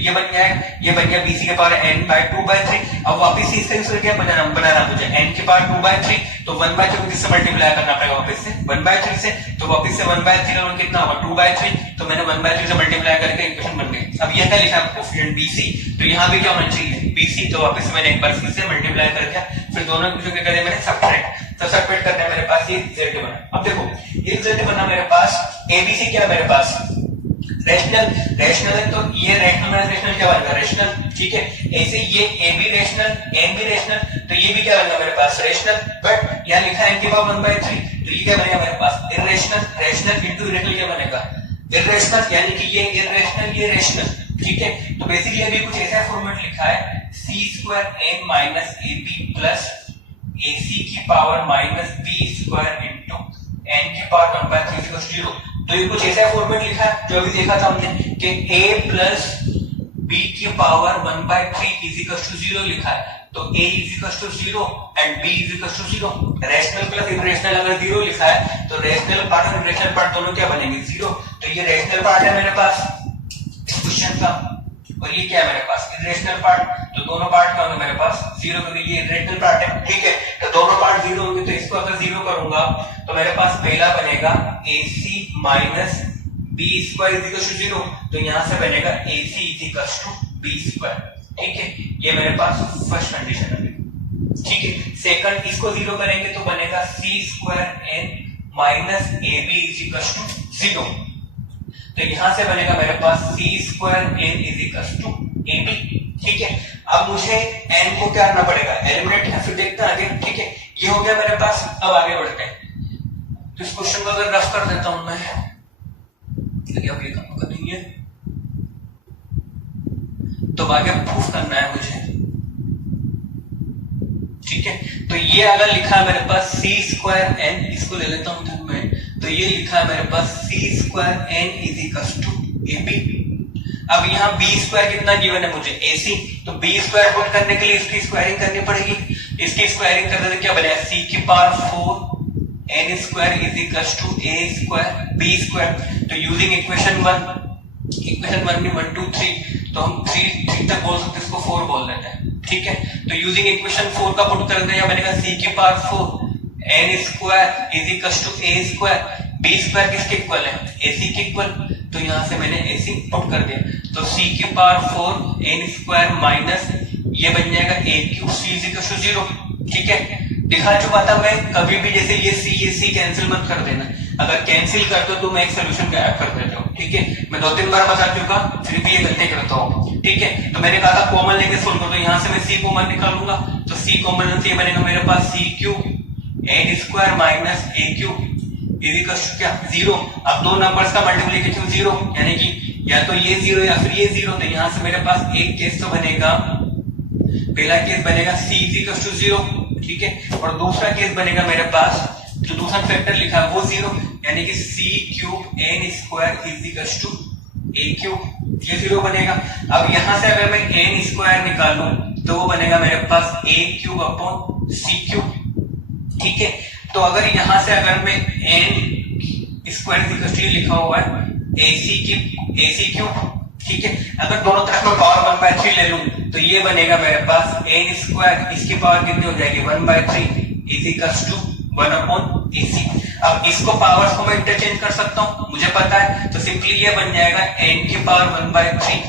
ये बन जाएगा, ये बन गया bc के पावर n/2/3। अब वापस इसका यूज करके बनाना मुझे n की पावर 2/3, तो 1/3 को किससे मल्टीप्लाई करना पड़ेगा वापस से 1/3 से, तो वापस से 1/3 और कितना होगा 2/3, तो मैंने 1/3 से मल्टीप्लाई करके इक्वेशन बन गई। अब ये क्या लिखा है कोएफिशिएंट bc, तो यहाँ भी क्या होना चाहिए bc, तो वापस से मैंने एक बार c से मल्टीप्लाई कर दिया, फिर दोनों इक्वेशन के करे मैंने सब्ट्रैक्ट, तो सब्ट्रैक्ट करने मेरे पास ये रिजल्ट बना। अब देखो ये रिजल्ट बना मेरे पास abc क्या है मेरे पास रेशनल है, तो ये रेशनल क्या बनेगा रेशनल, ठीक है। ऐसे ये a भी रेशनल n भी रेशनल, तो ये भी क्या बनेगा मेरे पास रेशनल, बट यहाँ लिखा है n की पावर 1/3, तो ये क्या बनेगा मेरे पास इरेशनल, रेशनल इंटू इरेशनल क्या बनेगा इरेशनल, यानी कि ये इरेशनल ये रेशनल, ठीक है। तो बेसिकली अभी कुछ ऐसा फॉर्मेट लिखा है c² n minus ab plus ac की power minus b² into n की पावर 1/3 इक्वल टू 0। तो ये कुछ ऐसा फॉर्मेट लिखा है जो अभी देखा था हमने कि a प्लस b की पावर 1/3 इज इक्वल टू 0 लिखा है, तो a is equal to 0 and b is equal to 0। Rational plus irrational अगर 0 लिखा है तो रेशनल पार्ट और इरेशनल पार्ट दोनों क्या बनेंगे 0। तो ये रेशनल पार्ट है मेरे पास इस क्वेश्चन का, और ये क्या है मेरे पास इरेशनल पार्ट, तो दोनों पार्ट क्या होंगे मेरे पास 0, क्योंकि ये इरेशनल पार्ट है, ठीक है। तो दोनों पार्ट 0 होंगे, तो इसको अगर 0 करूंगा तो मेरे पास पहला बनेगा ac minus b² is equal to 0, तो यहां से बनेगा ac is equal to b², ठीक है। ये मेरे पास फर्स्ट कंडीशन है, ठीक है। सेकंड इसको 0 करेंगे तो बनेगा c² n minus ab is equal to 0, तो यहां से बनेगा मेरे पास c² n is equal to ab, ठीक है। अब मुझे n को क्या करना पड़ेगा एलिमिनेट, या फिर देखते हैं आगे, ठीक है। ये हो गया मेरे पास। अब आगे बढ़ते हैं, तो इस क्वेश्चन को अगर रफ कर देता हूं मैं, अब ये काम नहीं है तो आगे प्रूफ करना है मुझे, ठीक है। तो ये अगर लिखा है मेरे पास c² n, इसको ले लेता हूं ध्यान में, तो ये लिखा है मेरे पास c² n is equal to ab। अब यहाँ b² कितना गिवन है मुझे ac, तो b² पुट करने के लिए इसकी स्क्वायरिंग करनी पड़ेगी, इसकी स्क्वायरिंग करने से क्या बनेगा c की power 4 n square is equals to a square b square. तो यूजिंग इक्वेशन 1 में 1 2 3, तो हम 3 तक बोल सकते हैं, इसको 4 बोल देते हैं, ठीक है। तो यूजिंग इक्वेशन 4 का पुट कर दें, बनेगा c की power 4 n square is equals to a square, b square किसके इक्वल है, ac के इक्वल। तो यहां से मैंने ac पुट कर दिया, तो c की पावर 4 n स्क्वायर माइनस ये बन जाएगा a cube c is equals to 0, ठीक है। दिखा चुका था मैं, कभी भी जैसे ये c कैंसिल मत कर देना, अगर कैंसिल करते हो तो मैं एक सोल्यूशन गायब कर देता हूँ, ठीक है। मैं 2-3 बार बता चुका, फिर भी ये गलती करता हूँ, ठीक है। तो मैंने कहा था कॉमन लेके सोल्व कर दो, यहाँ से मैं c कॉमन निकालूंगा, तो c कॉमन से बनेगा मेरे पास c cube n square minus a cube is equals to क्या 0। अब दो नंबर्स का मल्टीप्लिकेशन 0, यानी कि या तो ये 0 या फिर ये 0। तो यहाँ से मेरे पास एक केस तो बनेगा, पहला केस बनेगा c इज इक्वल्स टू 0, ठीक है। और दूसरा केस बनेगा मेरे पास जो दूसरा फैक्टर लिखा है वो 0, यानी कि c cube n square is equals to a cube, ये 0 बनेगा। अब यहां से अगर मैं n स्क्वायर निकालूं तो वो बनेगा मेरे पास a cube upon c cube, ठीक है। तो अगर यहां से अगर मैं n square is equals to लिखा हुआ है ac क्यूब, ठीक है। अगर दोनों तरफ में पावर 1/3 ले लूं तो ये बनेगा मेरे पास n स्क्वायर, इसकी पावर कितनी हो जाएगी 1/3 is equals to 1 upon ac। अब इसको पावर्स को मैं इंटरचेंज कर सकता हूं, मुझे पता है, तो सिंपली ये बन जाएगा n की पावर 1/3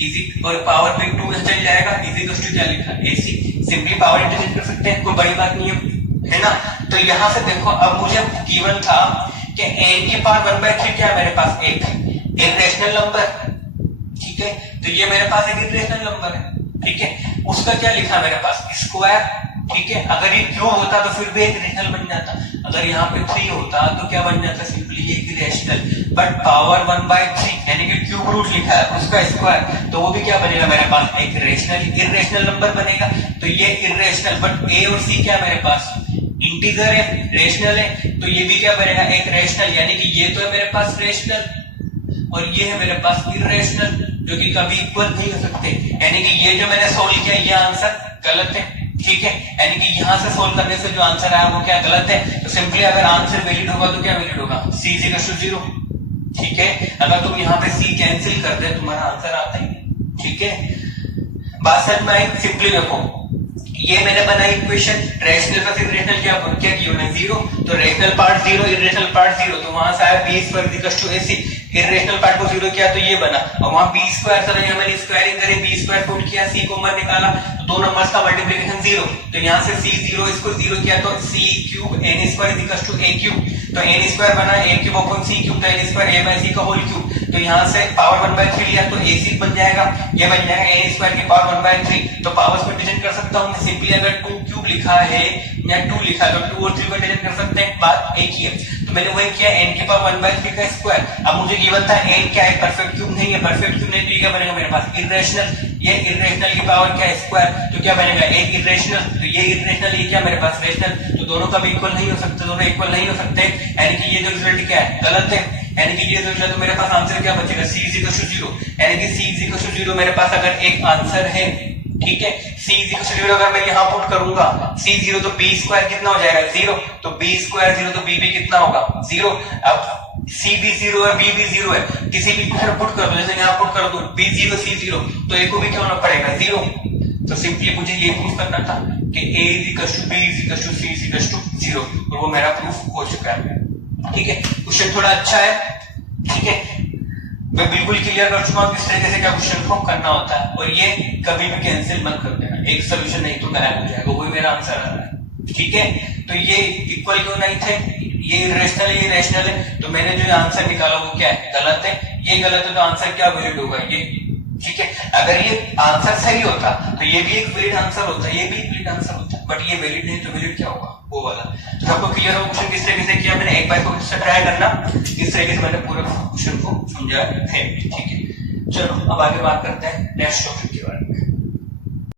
इज और पावर पे 2 चल जाएगा इज इक्वल्स टू क्या लिखा ac। सिंपली पावर इंटरचेंज कर सकते हैं, कोई बड़ी बात नहीं है ना। तो यहां से देखो, अब मुझे गिवन था कि n की पावर 1/3 क्या है मेरे पास, एक इरेशनल नंबर, ठीक है। तो ये मेरे पास एक इरेशनल नंबर है, ठीक है। उसका क्या लिखा मेरे पास स्क्वायर, ठीक है। अगर ये क्यूब होता तो फिर भी एक रेशनल बन जाता, अगर यहाँ पे 3 होता तो क्या बन जाता, सिंपली एक रेशनल। बट पावर 1/3 यानी कि क्यूब रूट लिखा है उसका स्क्वायर, तो वो भी क्या बनेगा मेरे पास एक रेशनल इरेशनल नंबर बनेगा। तो ये इरेशनल, बट a और c क्या मेरे पास इंटीजर है, रेशनल है, तो ये भी क्या बनेगा एक रेशनल, यानी कि ये तो है मेरे पास रेशनल और ये है मेरे पास इरेशनल, जो कि कभी इक्वल नहीं हो सकते। यानी कि ये जो मैंने सोल्व किया ये आंसर गलत है, ठीक है। यानी कि यहां से सोल्व करने से जो आंसर आया वो क्या गलत है। तो सिंपली अगर आंसर वैलिड होगा तो क्या वैलिड होगा, c इज इक्वल टू 0, ठीक है। अगर तुम यहाँ पे c कैंसिल कर दे तुम्हारा आंसर आता ही, ठीक है। बात समझ में आई। सिंपली देखो, ये मैंने बनाई इक्वेशन, रेशनल प्लस इरेशनल क्या किया मैंने 0, तो रेशनल पार्ट 0 इरेशनल पार्ट 0, तो वहां से आया b square is equal to ac। Irrational part को 0 किया तो ये बना, और वहां b स्क्वायर था, यहाँ मैंने स्क्वायरिंग करी, b स्क्वायर पुट किया, c कॉमन निकाला, तो दो नंबर्स का मल्टीप्लिकेशन 0, तो यहाँ से c 0 इसको 0 किया तो c cube n square is equal to a cube, तो n स्क्वायर बना a cube upon c cube, तो n square a by c का होल क्यूब। तो यहाँ से पावर 1/3 लिया तो ac बन जाएगा, ये बन जाएगा n स्क्वायर की पावर 1/3। तो पावर्स को डिवीजन कर सकता हूँ मैं, सिंपली अगर 2 क्यूब लिखा है या 2 लिखा है तो 2 और 3 को डिवीजन कर सकते हैं, बात एक ही है। तो मैंने वही किया, n की पावर 1/3 का स्क्वायर। अब मुझे गिवन था n क्या है, परफेक्ट क्यूब नहीं है, परफेक्ट क्यूब नहीं तो ये क्या बनेगा मेरे पास इरेशनल, ये इरेशनल की पावर क्या है स्क्वायर, तो क्या बनेगा एक इरेशनल, तो ये इरेशनल, ये क्या मेरे पास रेशनल, तो दोनों का भी इक्वल नहीं हो सकते, दोनों इक्वल नहीं हो सकते, यानी कि ये जो रिजल्ट क्या है गलत है। यानी कि ये जो रिजल्ट, तो मेरे पास आंसर क्या बचेगा c इज इक्वल टू 0, यानी कि c इज इक्वल टू 0 मेरे पास अगर एक आंसर है, ठीक है। c इज इक्वल टू 0 अगर मैं यहाँ पुट करूंगा c 0 तो b स्क्वायर कितना हो जाएगा 0, तो b स्क्वायर 0 तो b भी कितना होगा 0। अब c भी 0 है b भी 0 है, किसी भी इक्वेशन पुट कर दो, जैसे यहाँ पुट कर दो b 0 c 0, तो a को भी क्या होना पड़ेगा 0। तो सिंपली मुझे ये प्रूफ करना था कि a is equal to b is equal to c is equal to 0, और वो मेरा प्रूफ हो चुका है, ठीक है। क्वेश्चन थोड़ा अच्छा है, ठीक है। मैं बिल्कुल क्लियर कर चुका हूँ किस तरीके से क्या क्वेश्चन को करना होता है, और ये कभी भी कैंसिल मत कर देना, एक सोल्यूशन नहीं तो गायब हो जाएगा, वही मेरा आंसर आ रहा है, ठीक है। तो ये इक्वल क्यों नहीं थे, ये इरेशनल है, ये रेशनल है, तो मैंने जो आंसर निकाला वो क्या है गलत है, ये गलत है, तो आंसर क्या वैलिड होगा ये, ठीक है। अगर ये आंसर सही होता तो ये भी एक वैलिड आंसर होता, ये भी वैलिड आंसर होता, बट ये वैलिड नहीं तो वैलिड क्या होगा वो वाला। तो सबको क्लियर हो क्वेश्चन किस तरीके से किया मैंने, एक बार को ट्राई करना, इस तरीके से मैंने पूरे क्वेश्चन को समझा है, ठीक है। चलो अब आगे बात करते हैं नेक्स्ट टॉपिक।